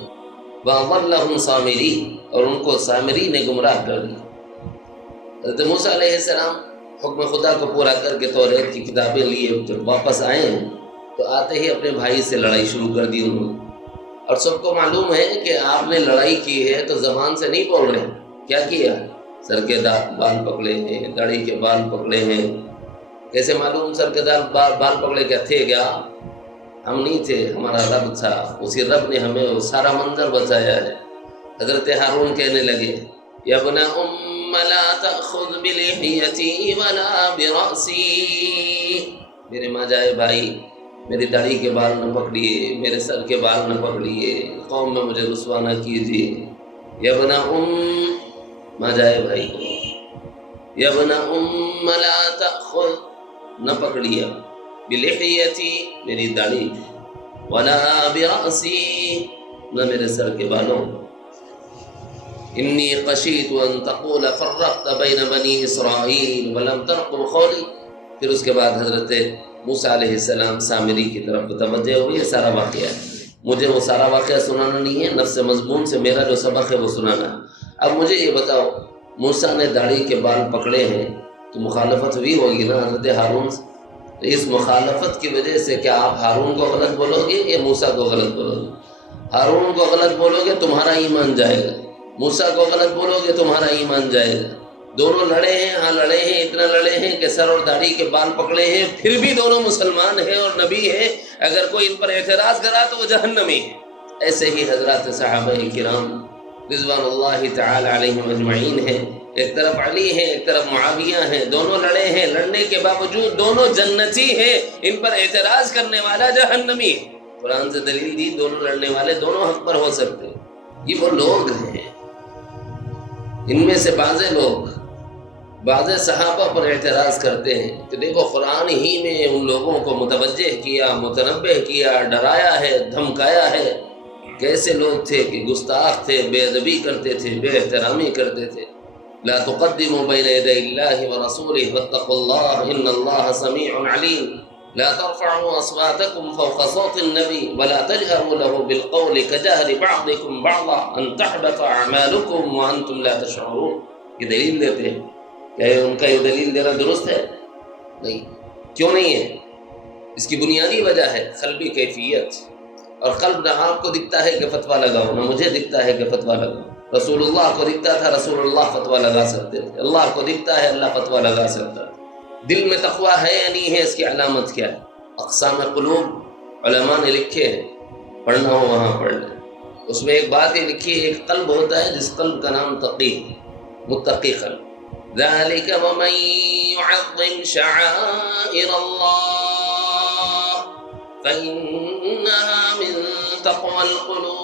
وَأَضَلَّهُمْ سَامِرِي، اور ان کو سامری نے گمراہ کر دیا۔ حضرت موسیٰ علیہ السلام حکم خدا کو پورا کر کے توریت کی کتابیں لیے جب واپس آئے ہیں تو آتے ہی اپنے بھائی سے لڑائی شروع کر دی انہوں نے۔ اور سب کو معلوم ہے کہ آپ نے لڑائی کی ہے تو زبان سے نہیں بول رہے، کیا کیا؟ سر کے بال پکڑے ہیں، داڑھی کے بال پکڑے ہیں۔ کیسے معلوم سر کے بال پکڑے کیا تھے؟ کیا ہم نہیں تھے، ہمارا رب تھا، اسی رب نے ہمیں وہ سارا منظر بچایا ہے۔ حضرت ہارون کہنے لگے یا ابن ام لا تأخذ بلحیتی ولا برأسی، میرے ماں جائے بھائی میری داڑھی کے بال نہ پکڑیے، میرے سر کے بال نہ پکڑیے، قوم میں مجھے رسوا نہ کیجیے۔ یا ابن ماں جائے بھائی، یا ابن ام لا تأخذ، نہ پکڑیا، بلحیتی میری داڑھی، ولا برأسی نہ میرے سر کے بالوں۔ انی خشیت ان تقول فرقت بین بنی اسرائیل ولم ترقب قولی۔ پھر اس کے بعد حضرت موسیٰ علیہ السلام سامری کی طرف توجہ ہوئی، یہ سارا واقعہ ہے۔ مجھے وہ سارا واقعہ سنانا نہیں ہے، نفس مضمون سے میرا جو سبق ہے وہ سنانا ہے۔ اب مجھے یہ بتاؤ، موسیٰ نے داڑھی کے بال پکڑے ہیں تو مخالفت ہوئی ہوگی نا حضرت ہارون سے؟ تو اس مخالفت کی وجہ سے کیا آپ ہارون کو غلط بولو گے یا موسیٰ کو غلط بولو گے؟ ہارون کو غلط بولو گے تمہارا ایمان جائے گا، موسیٰ کو غلط بولو گے تمہارا ایمان جائے گا۔ دونوں لڑے ہیں، ہاں لڑے ہیں، اتنا لڑے ہیں کہ سر اور داڑھی کے بال پکڑے ہیں، پھر بھی دونوں مسلمان ہیں اور نبی ہیں۔ اگر کوئی ان پر اعتراض کرا تو وہ جہنمی ہے۔ ایسے ہی حضرات صحابہ کرام رضوان اللہ تعالی علیہم اجمعین ہیں، ایک طرف علی ہیں ایک طرف معاویہ ہیں، دونوں لڑے ہیں، لڑنے کے باوجود دونوں جنتی ہیں، ان پر اعتراض کرنے والا جہنمی ہے۔ قرآن سے دلیل دی دونوں لڑنے والے دونوں حق پر ہو سکتے ہیں۔ یہ وہ لوگ ہیں، ان میں سے بعض صحابہ پر اعتراض کرتے ہیں کہ دیکھو قرآن ہی میں ان لوگوں کو متوجہ کیا، متنبہ کیا، ڈرایا ہے، دھمکایا ہے۔ کیسے لوگ تھے کہ گستاخ تھے، بے ادبی کرتے تھے، بے احترامی کرتے تھے۔ لا تقدموا بين يدي الله ورسوله واتقوا الله ان الله سميع عليم لا ترفعوا اصواتكم فوق صوت النبي ولا تجهروا له بالقول كجهر بعضكم بعضا ان تحبط اعمالكم وانتم لا تشعرون۔ یہ دلیل دیتے ہیں، کیا ان کا یہ دلیل دینا درست ہے؟ نہیں۔ کیوں نہیں ہے؟ اس کی بنیادی وجہ ہے قلبی کیفیت، اور قلب نہ آپ کو دکھتا ہے کہ فتویٰ لگاؤ، نہ مجھے دکھتا ہے کہ فتویٰ لگاؤ۔ رسول اللہ کو دکھتا تھا رسول اللہ فتویٰ لگا سکتے تھے، اللہ کو دکھتا ہے اللہ فتویٰ لگا سکتا ہے۔ دل میں تقویٰ ہے یا نہیں ہے، اس کی علامت کیا ہے؟ اقسام قلوب علماء نے لکھے ہیں، پڑھنا ہو وہاں پڑھ لیں۔ اس میں ایک بات یہ لکھی ہے، ایک قلب ہوتا ہے جس قلب کا نام تقی ہے، متقی قلب۔ ذَلِكَ وَمَن يُعَظِّمْ شَعَائِرَ اللَّهِ فَإِنَّهَا مِن تَقْوَى الْقُلُوبِ۔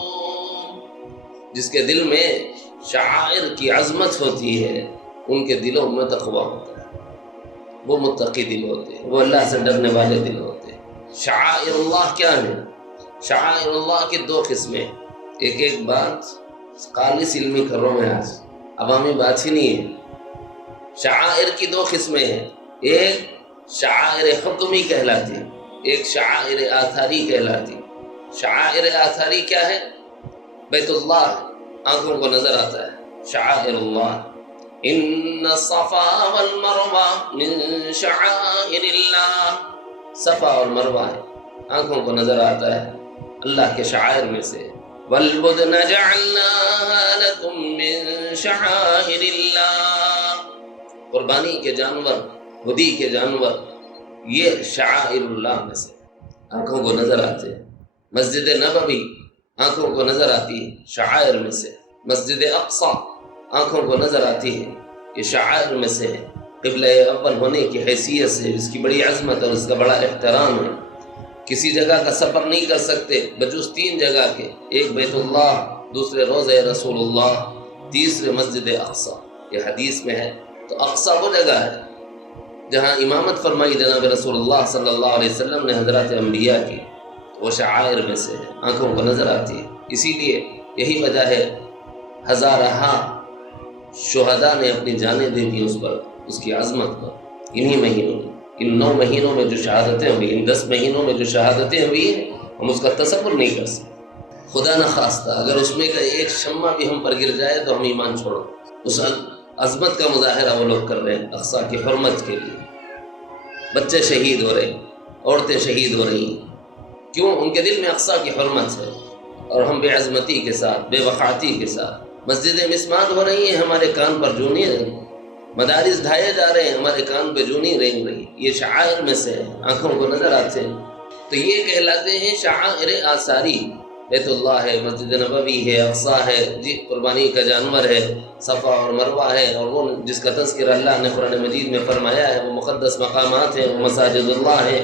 جس کے دل میں شعائر کی عظمت ہوتی ہے ان کے دلوں میں تقویٰ ہوتا ہے، وہ متقی دل ہوتے ہیں، وہ اللہ سے ڈرنے والے دل ہوتے ہیں۔ شعائر اللہ کیا ہے؟ شعائر اللہ کی دو قسمیں، ایک بات خالص علمی کر رہا ہوں میں، آج عوامی بات ہی نہیں ہے۔ شعائر کی دو قسمیں ہیں، ایک شعائر حکمی کہلاتی ہے، ایک شعائر آثاری کہلاتی ہے۔ شعائر آثاری کیا ہے؟ بیت اللہ آنکھوں کو نظر آتا ہے، شعائر اللہ۔ ان الصفا والمروہ من شعائر اللہ، صفا اور مروہ ہے، آنکھوں کو نظر آتا ہے، اللہ کے شعائر میں سے۔ والبدن جعلناها لكم من شعائر اللہ، قربانی کے جانور، ہدی کے جانور، یہ شعائر اللہ میں سے آنکھوں کو نظر آتے ہیں۔ مسجد نبوی آنکھوں کو نظر آتی ہے، شعائر میں سے۔ مسجد اقصی آنکھوں کو نظر آتی ہے، یہ شعائر میں سے ہے۔ قبلہ اول ہونے کی حیثیت سے اس کی بڑی عظمت اور اس کا بڑا احترام ہے۔ کسی جگہ کا سفر نہیں کر سکتے بجز 3 جگہ کے، ایک بیت اللہ، دوسرے روضہ رسول اللہ، تیسرے مسجد اقصی، یہ حدیث میں ہے۔ تو اقصی وہ جگہ ہے جہاں امامت فرمائی جناب رسول اللہ صلی اللہ علیہ وسلم نے حضرات انبیاء کی، وہ شعائر میں سے ہے، آنکھوں کو نظر آتی ہے۔ اسی لیے یہی وجہ ہے ہزارہا شہداء نے اپنی جانیں دے دی اس پر، اس کی عظمت پر۔ انہی مہینوں میں، ان 9 مہینوں میں جو شہادتیں ہوئی، ان 10 مہینوں میں جو شہادتیں ہوئی ہیں، ہم اس کا تصور نہیں کر سکتے۔ خدا نہ خواستہ اگر اس میں کا ایک شمع بھی ہم پر گر جائے تو ہم ایمان چھوڑو۔ اس عظمت کا مظاہرہ وہ لوگ کر رہے ہیں اقصیٰ کی حرمت کے لیے۔ بچے شہید ہو رہے ہیں، عورتیں شہید ہو رہی ہیں، کیوں؟ ان کے دل میں اقصیٰ کی حرمت ہے، اور ہم بے عظمتی کے ساتھ، بے وقاحتی کے ساتھ مسجدیں مسمار ہو رہی ہیں، ہمارے کان پر جو نہیں رہی، مدارس ڈھائے جا رہے ہیں، ہمارے کان پہ جو نہیں رینگ رہی۔ یہ شعائر میں سے ہے، آنکھوں کو نظر آتے ہیں، تو یہ کہلاتے ہیں شعائر آثاری۔ بیت اللہ ہے، مسجد نبوی ہے، اقصیٰ ہے، جی قربانی کا جانور ہے، صفا اور مروہ ہے، اور وہ جس کا تذکرہ اللہ نے قرآن مجید میں فرمایا ہے، وہ مقدس مقامات ہیں، وہ مساجد اللہ ہیں،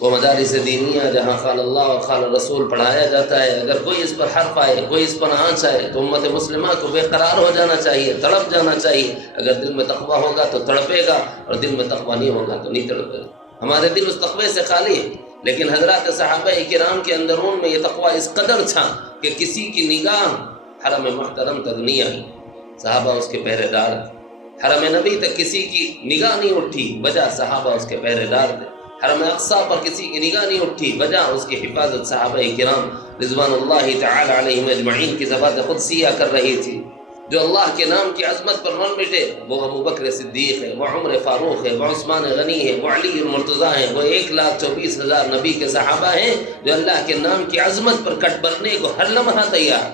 وہ مدارس دینیہ جہاں قال اللہ اور قال رسول پڑھایا جاتا ہے۔ اگر کوئی اس پر حرف آئے، کوئی اس پر آنچ آئے تو امت مسلمہ کو بے قرار ہو جانا چاہیے، تڑپ جانا چاہیے۔ اگر دل میں تقویٰ ہوگا تو تڑپے گا، اور دل میں تقویٰ نہیں ہوگا تو نہیں تڑپے گا۔ ہمارے دل اس تقوی سے خالی ہے، لیکن حضرات صحابہ کرام کے اندرون میں یہ تقویٰ اس قدر تھا کہ کسی کی نگاہ حرم محترم تک نہیں آئی، صحابہ اس کے پہرے دار تھے۔ حرم نبی تک کسی کی نگاہ نہیں اٹھی، وجہ صحابہ اس کے پہرے دار تھے۔ حرم اقصیٰ پر کسی کی نگاہ نہیں اٹھی، وجہ اس کی حفاظت صحابہ کرام رضوان اللہ تعالی علیہم اجمعین کی زبان قدسیہ کر رہی تھی۔ جو اللہ کے نام کی عظمت پر مر مٹے، وہ ابو بکر صدیق ہے، وہ عمر فاروق ہے، وہ عثمان غنی ہے، وہ علی المرتضیٰ ہیں، وہ 1,24,000 نبی کے صحابہ ہیں جو اللہ کے نام کی عظمت پر کٹ برنے کو ہر لمحہ تیار۔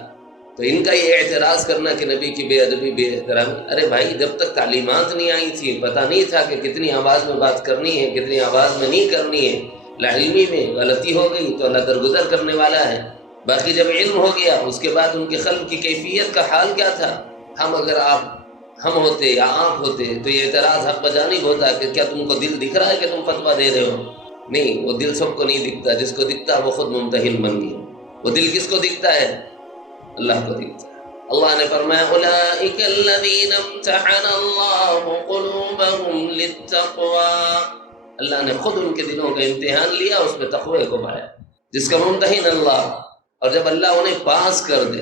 تو ان کا یہ اعتراض کرنا کہ نبی کی بے ادبی بے احترامی، ارے بھائی جب تک تعلیمات نہیں آئی تھی، پتہ نہیں تھا کہ کتنی آواز میں بات کرنی ہے، کتنی آواز میں نہیں کرنی ہے، لاعلمی میں غلطی ہو گئی تو اللہ درگزر کرنے والا ہے۔ باقی جب علم ہو گیا اس کے بعد ان کے قلب کی کیفیت کا حال کیا تھا۔ ہم ہوتے یا آپ ہوتے تو یہ اعتراض حق بجانب ہوتا کہ کیا تم کو دل دکھ رہا ہے کہ تم فتویٰ دے رہے ہو؟ نہیں، وہ دل سب کو نہیں دکھتا، جس کو دکھتا وہ خود ممتحن بن گیا۔ وہ دل کس کو دکھتا ہے؟ اللہ کو دکھتا ہے۔ اللہ نے فرمایا اولئک الذین امتحن اللہ قلوبہم للتقوی، اللہ نے خود ان کے دلوں کا امتحان لیا، اس میں تقوی کو پایا، جس کا ممتحن اللہ۔ اور جب اللہ انہیں پاس کر دے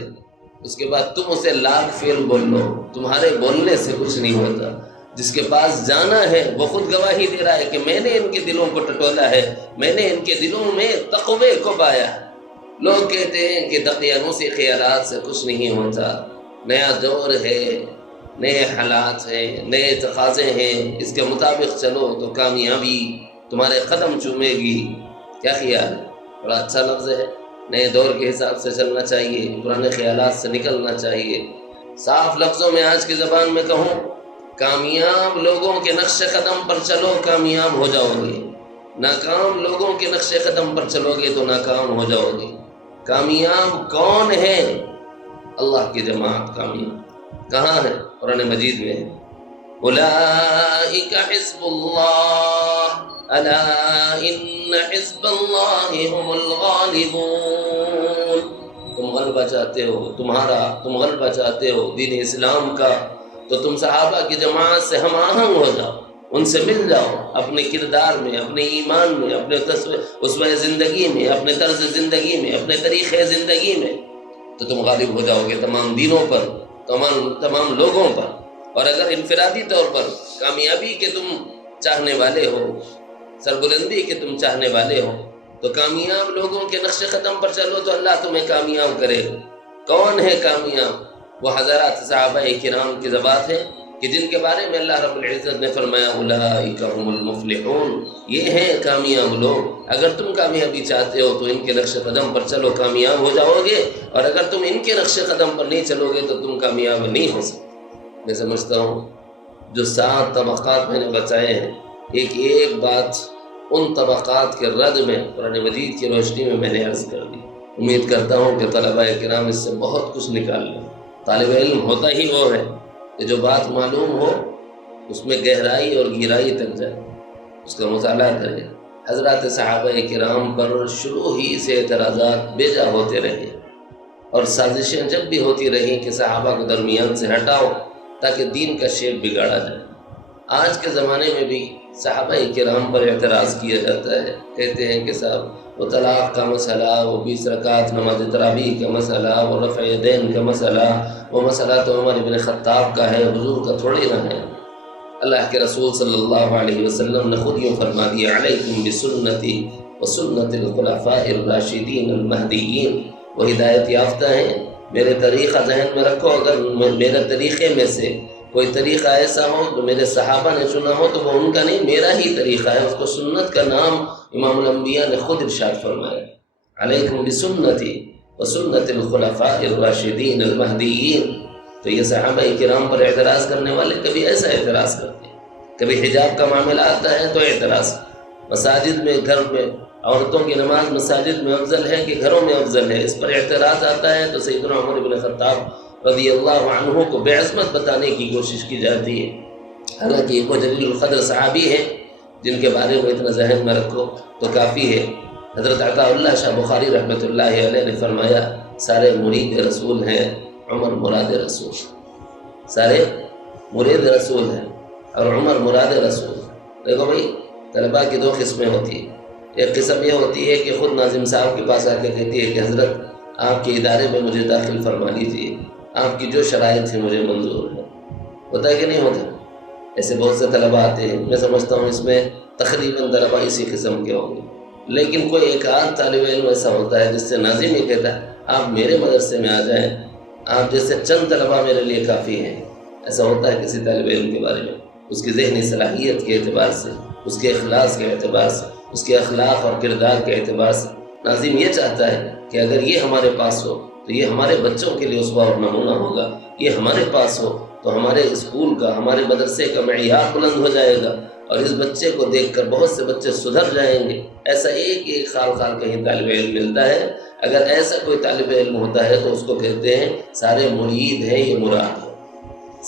اس کے بعد تم اسے لاکھ فعل بول لو، تمہارے بولنے سے کچھ نہیں ہوتا۔ جس کے پاس جانا ہے وہ خود گواہی دے رہا ہے کہ میں نے ان کے دلوں کو ٹٹولا ہے، میں نے ان کے دلوں میں تقوی کو پایا۔ لوگ کہتے ہیں کہ دقیانوسی خیالات سے کچھ نہیں ہوتا، نیا دور ہے، نئے حالات ہیں، نئے تقاضے ہیں، اس کے مطابق چلو تو کامیابی تمہارے قدم چومے گی۔ کیا خیال ہے؟ بڑا اچھا لفظ ہے، نئے دور کے حساب سے چلنا چاہیے، پرانے خیالات سے نکلنا چاہیے۔ صاف لفظوں میں آج کی زبان میں کہوں، کامیاب لوگوں کے نقش قدم پر چلو کامیاب ہو جاؤ گے، ناکام لوگوں کے نقش قدم پر چلو گے تو ناکام ہو جاؤ گے۔ کامیاب کون ہے؟ اللہ کی جماعت کامیاب کہاں ہے؟ قرآن مجید میں ہے، اولئک حزب اللہ الا ان حزب اللہ هم الغالبون۔ تم غلبہ چاہتے ہو، تم غلبہ چاہتے ہو دین اسلام کا، تو تم صحابہ کی جماعت سے ہم آہنگ ہو جاؤ، ان سے مل جاؤ، اپنے کردار میں، اپنے ایمان میں، اپنے اسوہ زندگی میں، اپنے طرز زندگی میں، اپنے طریقے زندگی میں، تو تم غالب ہو جاؤ گے تمام دینوں پر، تمام لوگوں پر۔ اور اگر انفرادی طور پر کامیابی کے تم چاہنے والے ہو، سربلندی کے تم چاہنے والے ہو، تو کامیاب لوگوں کے نقش قدم پر چلو تو اللہ تمہیں کامیاب کرے گا۔ کون ہے کامیاب؟ وہ حضرات صحابہ کرام کی ذات ہے کہ جن کے بارے میں اللہ رب العزت نے فرمایا اولئک هم المفلحون، یہ ہیں کامیاب لوگ۔ اگر تم کامیابی چاہتے ہو تو ان کے نقش قدم پر چلو کامیاب ہو جاؤ گے، اور اگر تم ان کے نقش قدم پر نہیں چلو گے تو تم کامیاب نہیں ہو سکتے۔ میں سمجھتا ہوں جو 7 طبقات میں نے بتائے ہیں، ایک بات ان طبقات کے رد میں قرآن مجید کی روشنی میں نے عرض کر دی۔ امید کرتا ہوں کہ طلباء کرام اس سے بہت کچھ نکال لیں۔ طالب علم ہوتا ہی وہ ہے کہ جو بات معلوم ہو اس میں گہرائی اور گہرائی تک جائے، اس کا مطالعہ کرے۔ حضرات صحابہ کرام پر شروع ہی سے اعتراضات بیجا ہوتے رہے، اور سازشیں جب بھی ہوتی رہیں کہ صحابہ کو درمیان سے ہٹاؤ تاکہ دین کا شیپ بگاڑا جائے۔ آج کے زمانے میں بھی صحابہ کرام پر اعتراض کیا جاتا ہے، کہتے ہیں کہ صاحب وہ طلاق کا مسئلہ، وہ 20 رکعت نماز تراویح کا مسئلہ، وہ رفع یدین کا مسئلہ، وہ مسئلہ تو عمر بن خطاب کا ہے، حضور کا تھوڑی نہ ہے۔ اللہ کے رسول صلی اللہ علیہ وسلم نے خود یوں فرما دیا، علیکم بسنتی وسنت الخلفاء الراشدین المہدیین۔ وہ ہدایت یافتہ ہیں، میرے طریقہ ذہن میں رکھو، اگر میرے طریقے میں سے کوئی طریقہ ایسا ہو جو میرے صحابہ نے چنا ہو تو وہ ان کا نہیں، میرا ہی طریقہ ہے۔ اس کو سنت کا نام امام الانبیاء نے خود ارشاد فرمایا، علیکم بسنتی وسنت الخلفاء الراشدین المہدیین۔ تو یہ صحابہ کرام پر اعتراض کرنے والے کبھی ایسا اعتراض کرتے ہیں، کبھی حجاب کا معاملہ آتا ہے تو اعتراض، مساجد میں، گھر میں عورتوں کی نماز مساجد میں افضل ہے کہ گھروں میں افضل ہے، اس پر اعتراض آتا ہے تو سیدنا عمر بن خطاب رضی اللہ عنہ کو بے عصمت بتانے کی کوشش کی جاتی ہے۔ حالانکہ وہ جلیل القدر صحابی ہیں جن کے بارے میں اتنا ذہن میں رکھو تو کافی ہے۔ حضرت عطا اللہ شاہ بخاری رحمۃ اللہ علیہ نے فرمایا، سارے مرید رسول ہیں، عمر مراد رسول، سارے مرید رسول ہیں اور عمر مراد رسول۔ دیکھو بھائی، طلباء کی 2 قسمیں ہوتی ہیں۔ ایک قسم یہ ہوتی ہے کہ خود ناظم صاحب کے پاس آ کے کہتی ہے کہ حضرت آپ کے ادارے میں مجھے داخل فرما لیجیے، آپ کی جو شرائط ہیں مجھے منظور ہے۔ ہوتا ہے کہ نہیں ہوتا؟ ایسے بہت سے طلباء آتے ہیں، میں سمجھتا ہوں اس میں تقریباً طلباء اسی قسم کے ہوں گے، لیکن کوئی ایک آدھ طالب علم ایسا ہوتا ہے جس سے ناظم یہ کہتا ہے آپ میرے مدرسے میں آ جائیں، آپ جیسے چند طلباء میرے لیے کافی ہیں۔ ایسا ہوتا ہے کسی طالب علم کے بارے میں، اس کی ذہنی صلاحیت کے اعتبار سے، اس کے اخلاص کے اعتبار سے، اس کے اخلاق اور کردار کے اعتبار سے۔ ناظم یہ چاہتا ہے کہ اگر یہ ہمارے پاس ہو تو یہ ہمارے بچوں کے لیے اسوہ اور نمونہ ہوگا، یہ ہمارے پاس ہو تو ہمارے اسکول کا، ہمارے مدرسے کا معیار بلند ہو جائے گا، اور اس بچے کو دیکھ کر بہت سے بچے سدھر جائیں گے۔ ایسا ایک ایک خال خال کہیں طالب علم ملتا ہے۔ اگر ایسا کوئی طالب علم ہوتا ہے تو اس کو کہتے ہیں سارے مرید ہیں، یہ مراد ہے۔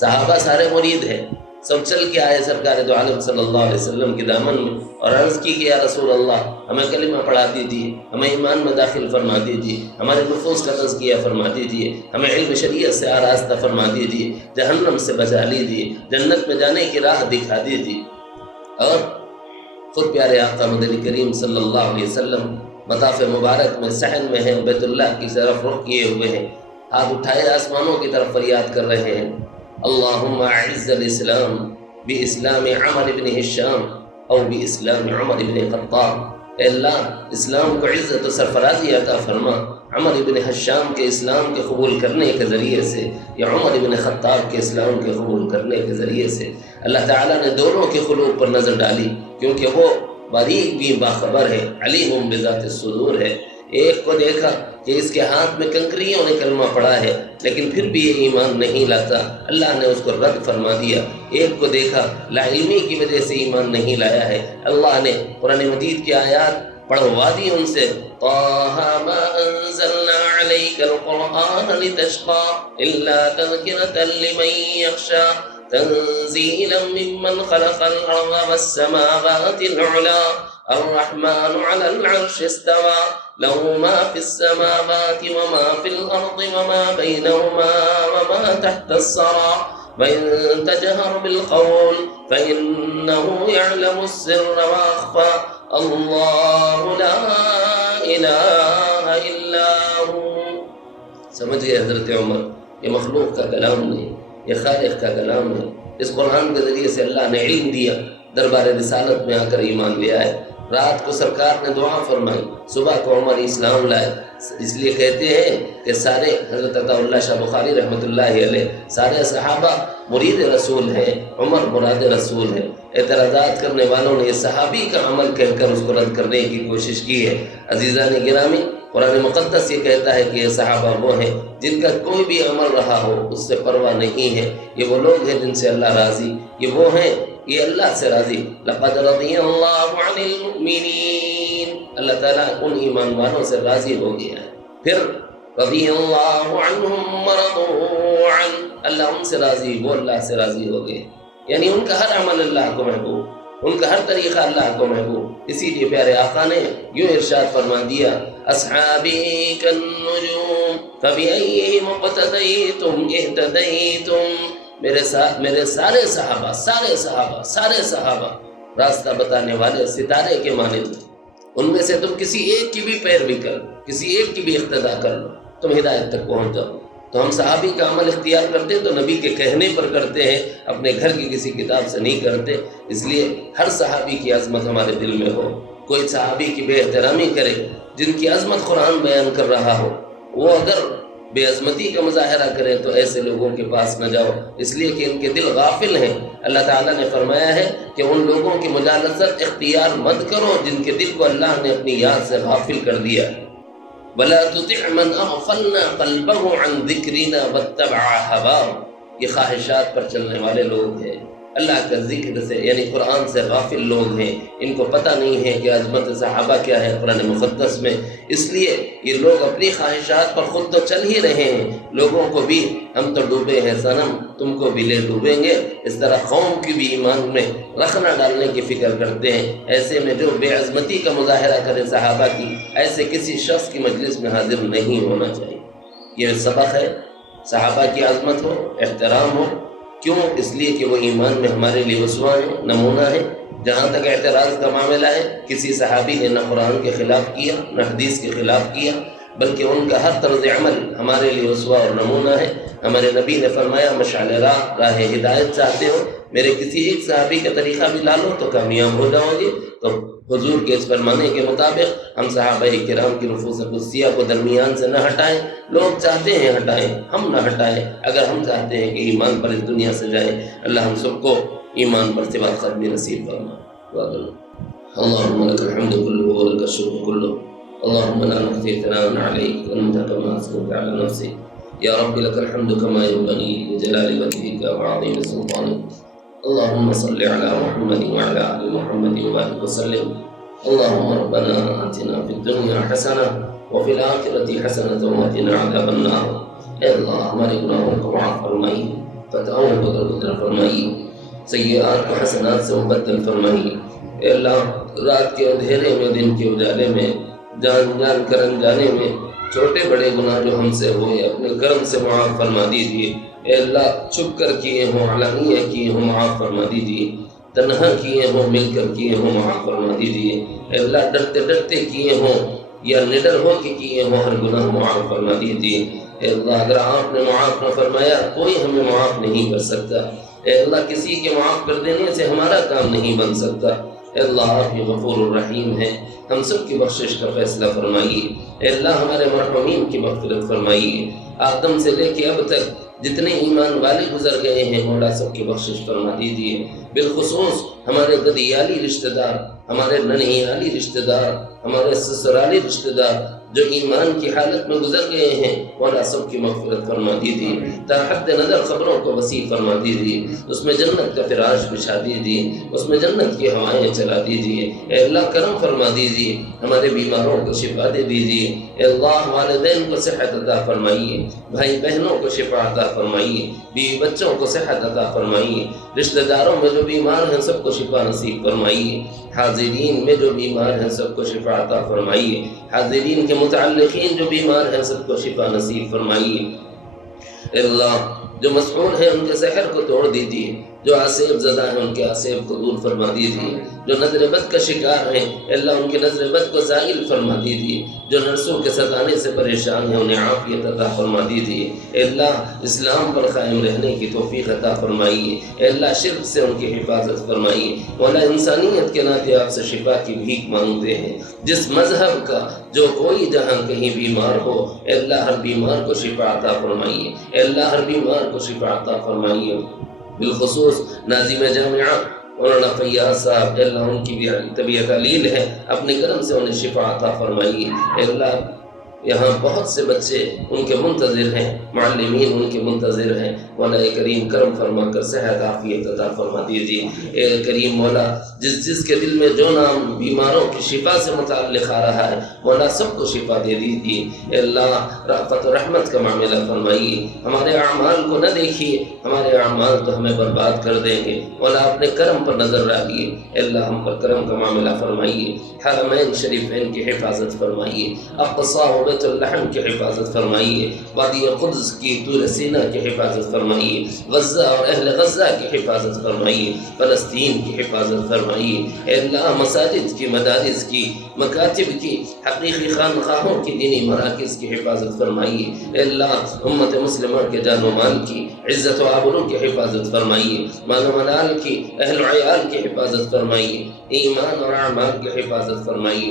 صحابہ سارے مرید ہیں، سب چل کے آئے سرکار دو عالم صلی اللہ علیہ وسلم کے دامن میں اور عرض کی کہ یا رسول اللہ ہمیں کلمہ پڑھا دیجیے، ہمیں ایمان میں داخل فرما دیجیے، ہمارے نفوس کا تزکیہ فرما دیجیے، ہمیں علم شریعت سے آراستہ فرما دیجیے، جہنم سے بچا لیجیے، جنت میں جانے کی راہ دکھا دیجیے۔ اور خود پیارے آقا مدنی کریم صلی اللہ علیہ وسلم مطاف مبارک میں صحن میں ہیں، بیت اللہ کی طرف رخ کیے ہوئے ہیں، ہاتھ اٹھائے آسمانوں کی طرف فریاد کر رہے ہیں، اللہم اعز الاسلام باسلام عمر بن ہشام او باسلام عمر بن خطاب۔ اے اللہ اسلام کو عزت و سرفرازی عطا فرما عمر بن ہشام کے اسلام کے قبول کرنے کے ذریعے سے یا عمر بن خطاب کے اسلام کے قبول کرنے کے ذریعے سے۔ اللہ تعالیٰ نے دونوں کے قلوب پر نظر ڈالی کیونکہ وہ باریک بھی باخبر ہے، علیم بذات الصدور ہے۔ ایک کو دیکھا کہ اس کے ہاتھ میں کنکریوں نے کلمہ پڑھا ہے لیکن پھر بھی یہ ایمان نہیں لاتا، اللہ نے اس کو رد فرما دیا۔ ایک کو دیکھا لا علمی کی وجہ سے ایمان نہیں لایا ہے، اللہ نے قرآن مجید کی آیات پڑھوا دی ان سے، طٰہ ما انزلنا علیک القرآن لتشقى الا تذکرۃ لمن یخشی تنزیلا ممن خلق الارض والسماوات العلی الرحمن علی العرش استوى له ما في السماوات وما في الأرض وما بينهما وما تحت الثرى وإن تجهر بالقول فإنه يعلم السر وأخفى الله لا إله إلا هو۔ سمجھ گئے حضرت عمر، یہ مخلوق کا کلام نہیں، یہ خالق کا کلام ہے۔ اس قرآن کے ذریعے سے اللہ نے علم دیا، دربار رسالت میں آ کر ایمان لے آئے۔ رات کو سرکار نے دعا فرمائی، صبح کو عمر اسلام لائے۔ اس لیے کہتے ہیں کہ سارے حضرت عطا اللہ شاہ بخاری رحمۃ اللہ علیہ سارے صحابہ مرید رسول ہیں، عمر مراد رسول ہے۔ اعتراضات کرنے والوں نے یہ صحابی کا عمل کہہ کر اس کو رد کرنے کی کوشش کی ہے۔ عزیزان گرامی، قرآن مقدس یہ کہتا ہے کہ یہ صحابہ وہ ہیں جن کا کوئی بھی عمل رہا ہو اس سے پرواہ نہیں ہے۔ یہ وہ لوگ ہیں جن سے اللہ راضی، یہ وہ ہیں یہ اللہ سے راضی۔ لقد رضی اللہ عن المؤمنین، اللہ تعالیٰ ان ایمان والوں سے راضی ہو گیا ہے۔ پھر رضی اللہ عنہم ورضوا عنہ، اللہ ان سے راضی، وہ اللہ سے راضی ہو گئے۔ یعنی ان کا ہر عمل اللہ کو محبوب، ان کا ہر طریقہ اللہ کو محبوب۔ اسی لیے پیارے آقا نے یوں ارشاد فرما دیا، اصحابی کالنجوم فبأیہم اقتدیتم اہتدیتم۔ میرے سارے صحابہ راستہ بتانے والے ستارے کے مانند، ان میں سے تم کسی ایک کی بھی پیروی کر، کسی ایک کی بھی اقتداء کر لو، تم ہدایت تک پہنچ جاؤ۔ تو ہم صحابی کا عمل اختیار کرتے ہیں تو نبی کے کہنے پر کرتے ہیں، اپنے گھر کی کسی کتاب سے نہیں کرتے۔ اس لیے ہر صحابی کی عظمت ہمارے دل میں ہو۔ کوئی صحابی کی بے احترامی کرے جن کی عظمت قرآن بیان کر رہا ہو، وہ اگر بے عظمتی کا مظاہرہ کریں تو ایسے لوگوں کے پاس نہ جاؤ، اس لیے کہ ان کے دل غافل ہیں۔ اللہ تعالیٰ نے فرمایا ہے کہ ان لوگوں کی مجالست اختیار مت کرو جن کے دل کو اللہ نے اپنی یاد سے غافل کر دیا۔ وَلَا تُطِعْ مَنْ أَغْفَلْنَا قَلْبَهُ عَنْ ذِكْرِنَا وَاتَّبَعَ هَوَاهُ۔ یہ خواہشات پر چلنے والے لوگ ہیں، اللہ کا ذکر سے یعنی قرآن سے غافل لوگ ہیں، ان کو پتہ نہیں ہے کہ عظمت صحابہ کیا ہے قرآن مقدس میں۔ اس لیے یہ لوگ اپنی خواہشات پر خود تو چل ہی رہے ہیں، لوگوں کو بھی ہم تو ڈوبے ہیں صنم تم کو بھی لے ڈوبیں گے، اس طرح قوم کی بھی ایمان میں رخنہ ڈالنے کی فکر کرتے ہیں۔ ایسے میں جو بے عظمتی کا مظاہرہ کرے صحابہ کی، ایسے کسی شخص کی مجلس میں حاضر نہیں ہونا چاہیے۔ یہ سبق ہے، صحابہ کی عظمت ہو، احترام ہو۔ کیوں؟ اس لیے کہ وہ ایمان میں ہمارے لیے اسوہ ہے، نمونہ ہے۔ جہاں تک اعتراض کا معاملہ ہے، کسی صحابی نے نہ قرآن کے خلاف کیا نہ حدیث کے خلاف کیا، بلکہ ان کا ہر طرز عمل ہمارے لیے اسوہ اور نمونہ ہے۔ ہمارے نبی نے فرمایا، مشعل راہ ہدایت چاہتے ہو، میرے کسی ایک صحابی کا طریقہ بھی لا لو تو کامیاب ہو جاؤ گے۔ تو حضور کے اس فرمانے کے مطابق ہم صحابہ کرام کی نفوس قدسیہ کو درمیان سے نہ ہٹائیں. لوگ چاہتے ہیں ہٹائیں، ہم نہ ہٹائیں. اگر ہم چاہتے ہیں کہ ایمان پر اس دنیا سے جائیں، اللہ ہم سب کو ایمان پر ثبات قدمی نصیب فرمائے. اللهم لك الحمد كله ولك الشكر كله. اللهم لا نحصي ثناء عليك أنت كما أثنيت على نفسك. يا رب لك الحمد كما ينبغي لجلال وجهك وعظيم سلطانك. اللهم صل على محمد وعلى آل محمد وبارك وسلم. اللهم ربنا آتنا في الدنيا حسنة وفي الآخرة حسنة وقنا عذاب النار. اے اللہ ہمارے گناہوں کو معاف فرمائیے، خطاؤں کو درگزر فرمائیے، سیئات کو حسنات سے مبدل فرمائیے. اے اللہ رات کے اندھیرے میں، دن کے اجالے میں، جان کر انجانے میں چھوٹے بڑے گناہ جو ہم سے ہوئے اپنے کرم سے معاف فرما دیجیے. اے اللہ چھپ کر کیے ہوں، علانیہ کیے ہوں، معاف فرما دیجیے. تنہا کیے ہوں، مل کر کیے ہوں، معاف فرما دیجیے. اے اللہ ڈرتے ڈرتے کیے ہوں یا نڈر ہو کے کیے ہوں، ہر گناہ معاف فرما دیجیے. اے اللہ اگر آپ نے معاف نہ فرمایا کوئی ہمیں معاف نہیں کر سکتا. اے اللہ کسی کے معاف کر دینے سے ہمارا کام نہیں بن سکتا. اے اللہ آپ یہ غفور الرحیم ہیں، ہم سب کی بخشش کا فیصلہ فرمائیے. اے اللہ ہمارے مرحومین کی مغفرت فرمائیے. آدم سے لے کے اب تک جتنے ایمان والے گزر گئے ہیں مولا سب کی بخشش فرما دیجیے. بالخصوص ہمارے ددیالی رشتہ دار، ہمارے ننیالی رشتہ دار، ہمارے سسرالی رشتہ دار جو ایمان کی حالت میں گزر گئے ہیں مولا سب کی مغفرت فرما دیجیے. تا حد نظر خبروں کو وسیع فرما دیجیے. اس میں جنت کا فراش بچھا دیجیے، اس میں جنت کی ہوائیں چلا دیجیے. اے اللہ کرم فرما دیجیے، ہمارے بیماروں کو شفا دے دیجیے. اے اللہ والدین کو صحت عطا فرمائیے، بھائی بہنوں کو شفا عطا فرمائیے، بیوی بچوں کو صحت عطا فرمائیے. رشتہ داروں میں جو بیمار ہیں سب کو شفا نصیب فرمائیے. حاضرین میں جو بیمار ہیں سب کو شفا عطا فرمائیے. حاضرین کے متعلقین جو بیمار ہیں سب کو شفا نصیب فرمائیے. اے اللہ جو مسحور ہیں ان کے سحر کو توڑ دیجیے، جو آسیب زدہ ہیں ان کے آسیب کو دور فرما دیجیے. جو نظر بد کا شکار ہیں اے اللہ ان کے نظر بد کو زائل فرما دیجیے. جو نرسوں کے ستانے سے پریشان ہیں انہیں عافیت عطا فرما دیجیے. اے اللہ اسلام پر قائم رہنے کی توفیق عطا فرمائیے. اے اللہ شرک سے ان کی حفاظت فرمائیے. مولا انسانیت کے ناطے آپ سے شفا کی بھیک مانگتے ہیں. جس مذہب کا جو کوئی جہاں کہیں بیمار ہو اے اللہ ہر بیمار کو شفا عطا فرمائیے. اے اللہ ہر بیمار کو شفا عطا فرمائیے. بالخصوص ناظم جامعہ مولانا فیاض صاحب اے اللہ ان کی بھی طبیعت علیل ہے، اپنے کرم سے انہیں شفا عطا فرمائیے. اے اللہ یہاں بہت سے بچے ان کے منتظر ہیں، معلمین ان کے منتظر ہیں. مولا کریم کرم فرما کر صحت عافیت عطا فرما دیجیے. اے کریم مولا جس کے دل میں جو نام بیماروں کی شفا سے متعلق آ رہا ہے مولا سب کو شفا دے دیجیے. اے اللہ رحمت و رحمت کا معاملہ فرمائیے. ہمارے اعمال کو نہ دیکھیے، ہمارے اعمال تو ہمیں برباد کر دیں گے. مولا اپنے کرم پر نظر ڈالیے. اے اللہ ہم پر کرم کا معاملہ فرمائیے. حرمین شریفین کی حفاظت فرمائیے. اقصی بیت اللحم کی حفاظت فرمائیے. وادی قدس کی طور سینہ کی حفاظت فرمائیے. غزہ اور اہل غزہ کی حفاظت فرمائیے. فلسطین کی حفاظت فرمائیے. اے اللہ مساجد کی، مدارس کی، مکاتب کی، حقیقی خانقاہوں کی، دینی مراکز کی حفاظت فرمائیے. اے اللہ امت مسلمہ کے جان و مال کی، عزت و آبرو کی حفاظت فرمائیے. مال و منال کی، اہل و عیال کی حفاظت فرمائیے. ایمان اور اعمال کی حفاظت فرمائیے.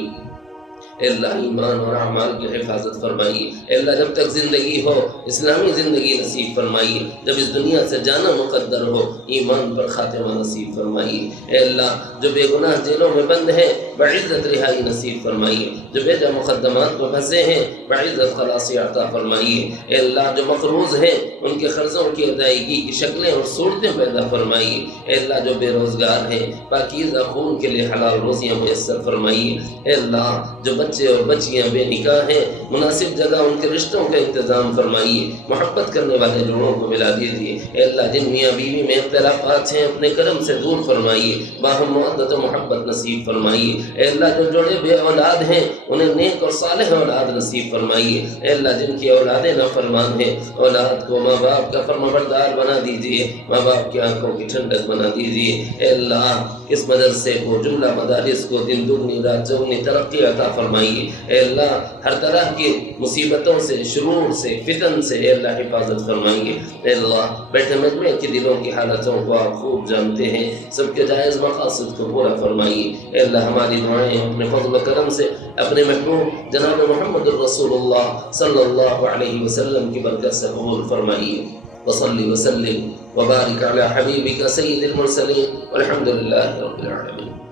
اے اللہ ایمان اور اعمال کی حفاظت فرمائیے. اے اللہ جب تک زندگی ہو اسلامی زندگی نصیب فرمائیے. جب اس دنیا سے جانا مقدر ہو ایمان پر خاتمہ نصیب فرمائیے. اے اللہ جو بے گناہ جیلوں میں بند ہیں بعزت رہائی نصیب فرمائیے. جو بے جا مقدمات میں پھنسے ہیں بعزت خلاصی عطا فرمائیے. اے اللہ جو مقروض ہیں ان کے قرضوں کی ادائیگی کی شکلیں اور صورتیں پیدا فرمائیے. اے اللہ جو بے روزگار ہیں پاکیزہ خون کے لیے حلال روزیاں میسر فرمائیے. اے اللہ جو بچے اور بچیاں بے نکاح ہیں مناسب جگہ ان کے رشتوں کا انتظام فرمائیے. محبت کرنے والے جوڑوں کو ملا دیجیے. اے اللہ جن میاں بیوی میں اختلافات ہیں اپنے کرم سے دور فرمائیے. باہم مودت و محبت نصیب فرمائیے. اے اللہ جو جوڑے بے اولاد ہیں انہیں نیک اور صالح اولاد نصیب فرمائیے. اے اللہ جن کی اولادیں نافرمان ہیں اولاد کو ماں باپ کا فرمانبردار بنا دیجیے. ماں باپ کی آنکھوں کی ٹھنڈک بنا دیجیے. اے اللہ اس مدرسے کو جملہ مدارس کو دن دگنی رات چوگنی ترقی عطا فرمائیے. فرمائیے۔ اے اللہ ہر طرح کی مصیبتوں سے، شرور سے، فتن سے اے اللہ حفاظت فرمائیے۔ اے اللہ بیٹھے مجمع کے دلوں کی حالتوں کو آپ خوب جانتے ہیں، سب کے جائز مقاصد کو پورا فرمائیے۔ اے اللہ ہماری دعائیں اپنے فضل و کرم سے اپنے محبوب جناب محمد الرسول اللہ صلی اللہ علیہ وسلم کی برکت سے قبول فرمائیے۔ وصلی وسلم وبارک علی حبیبک سید المرسلین والحمد للہ رب العالمین۔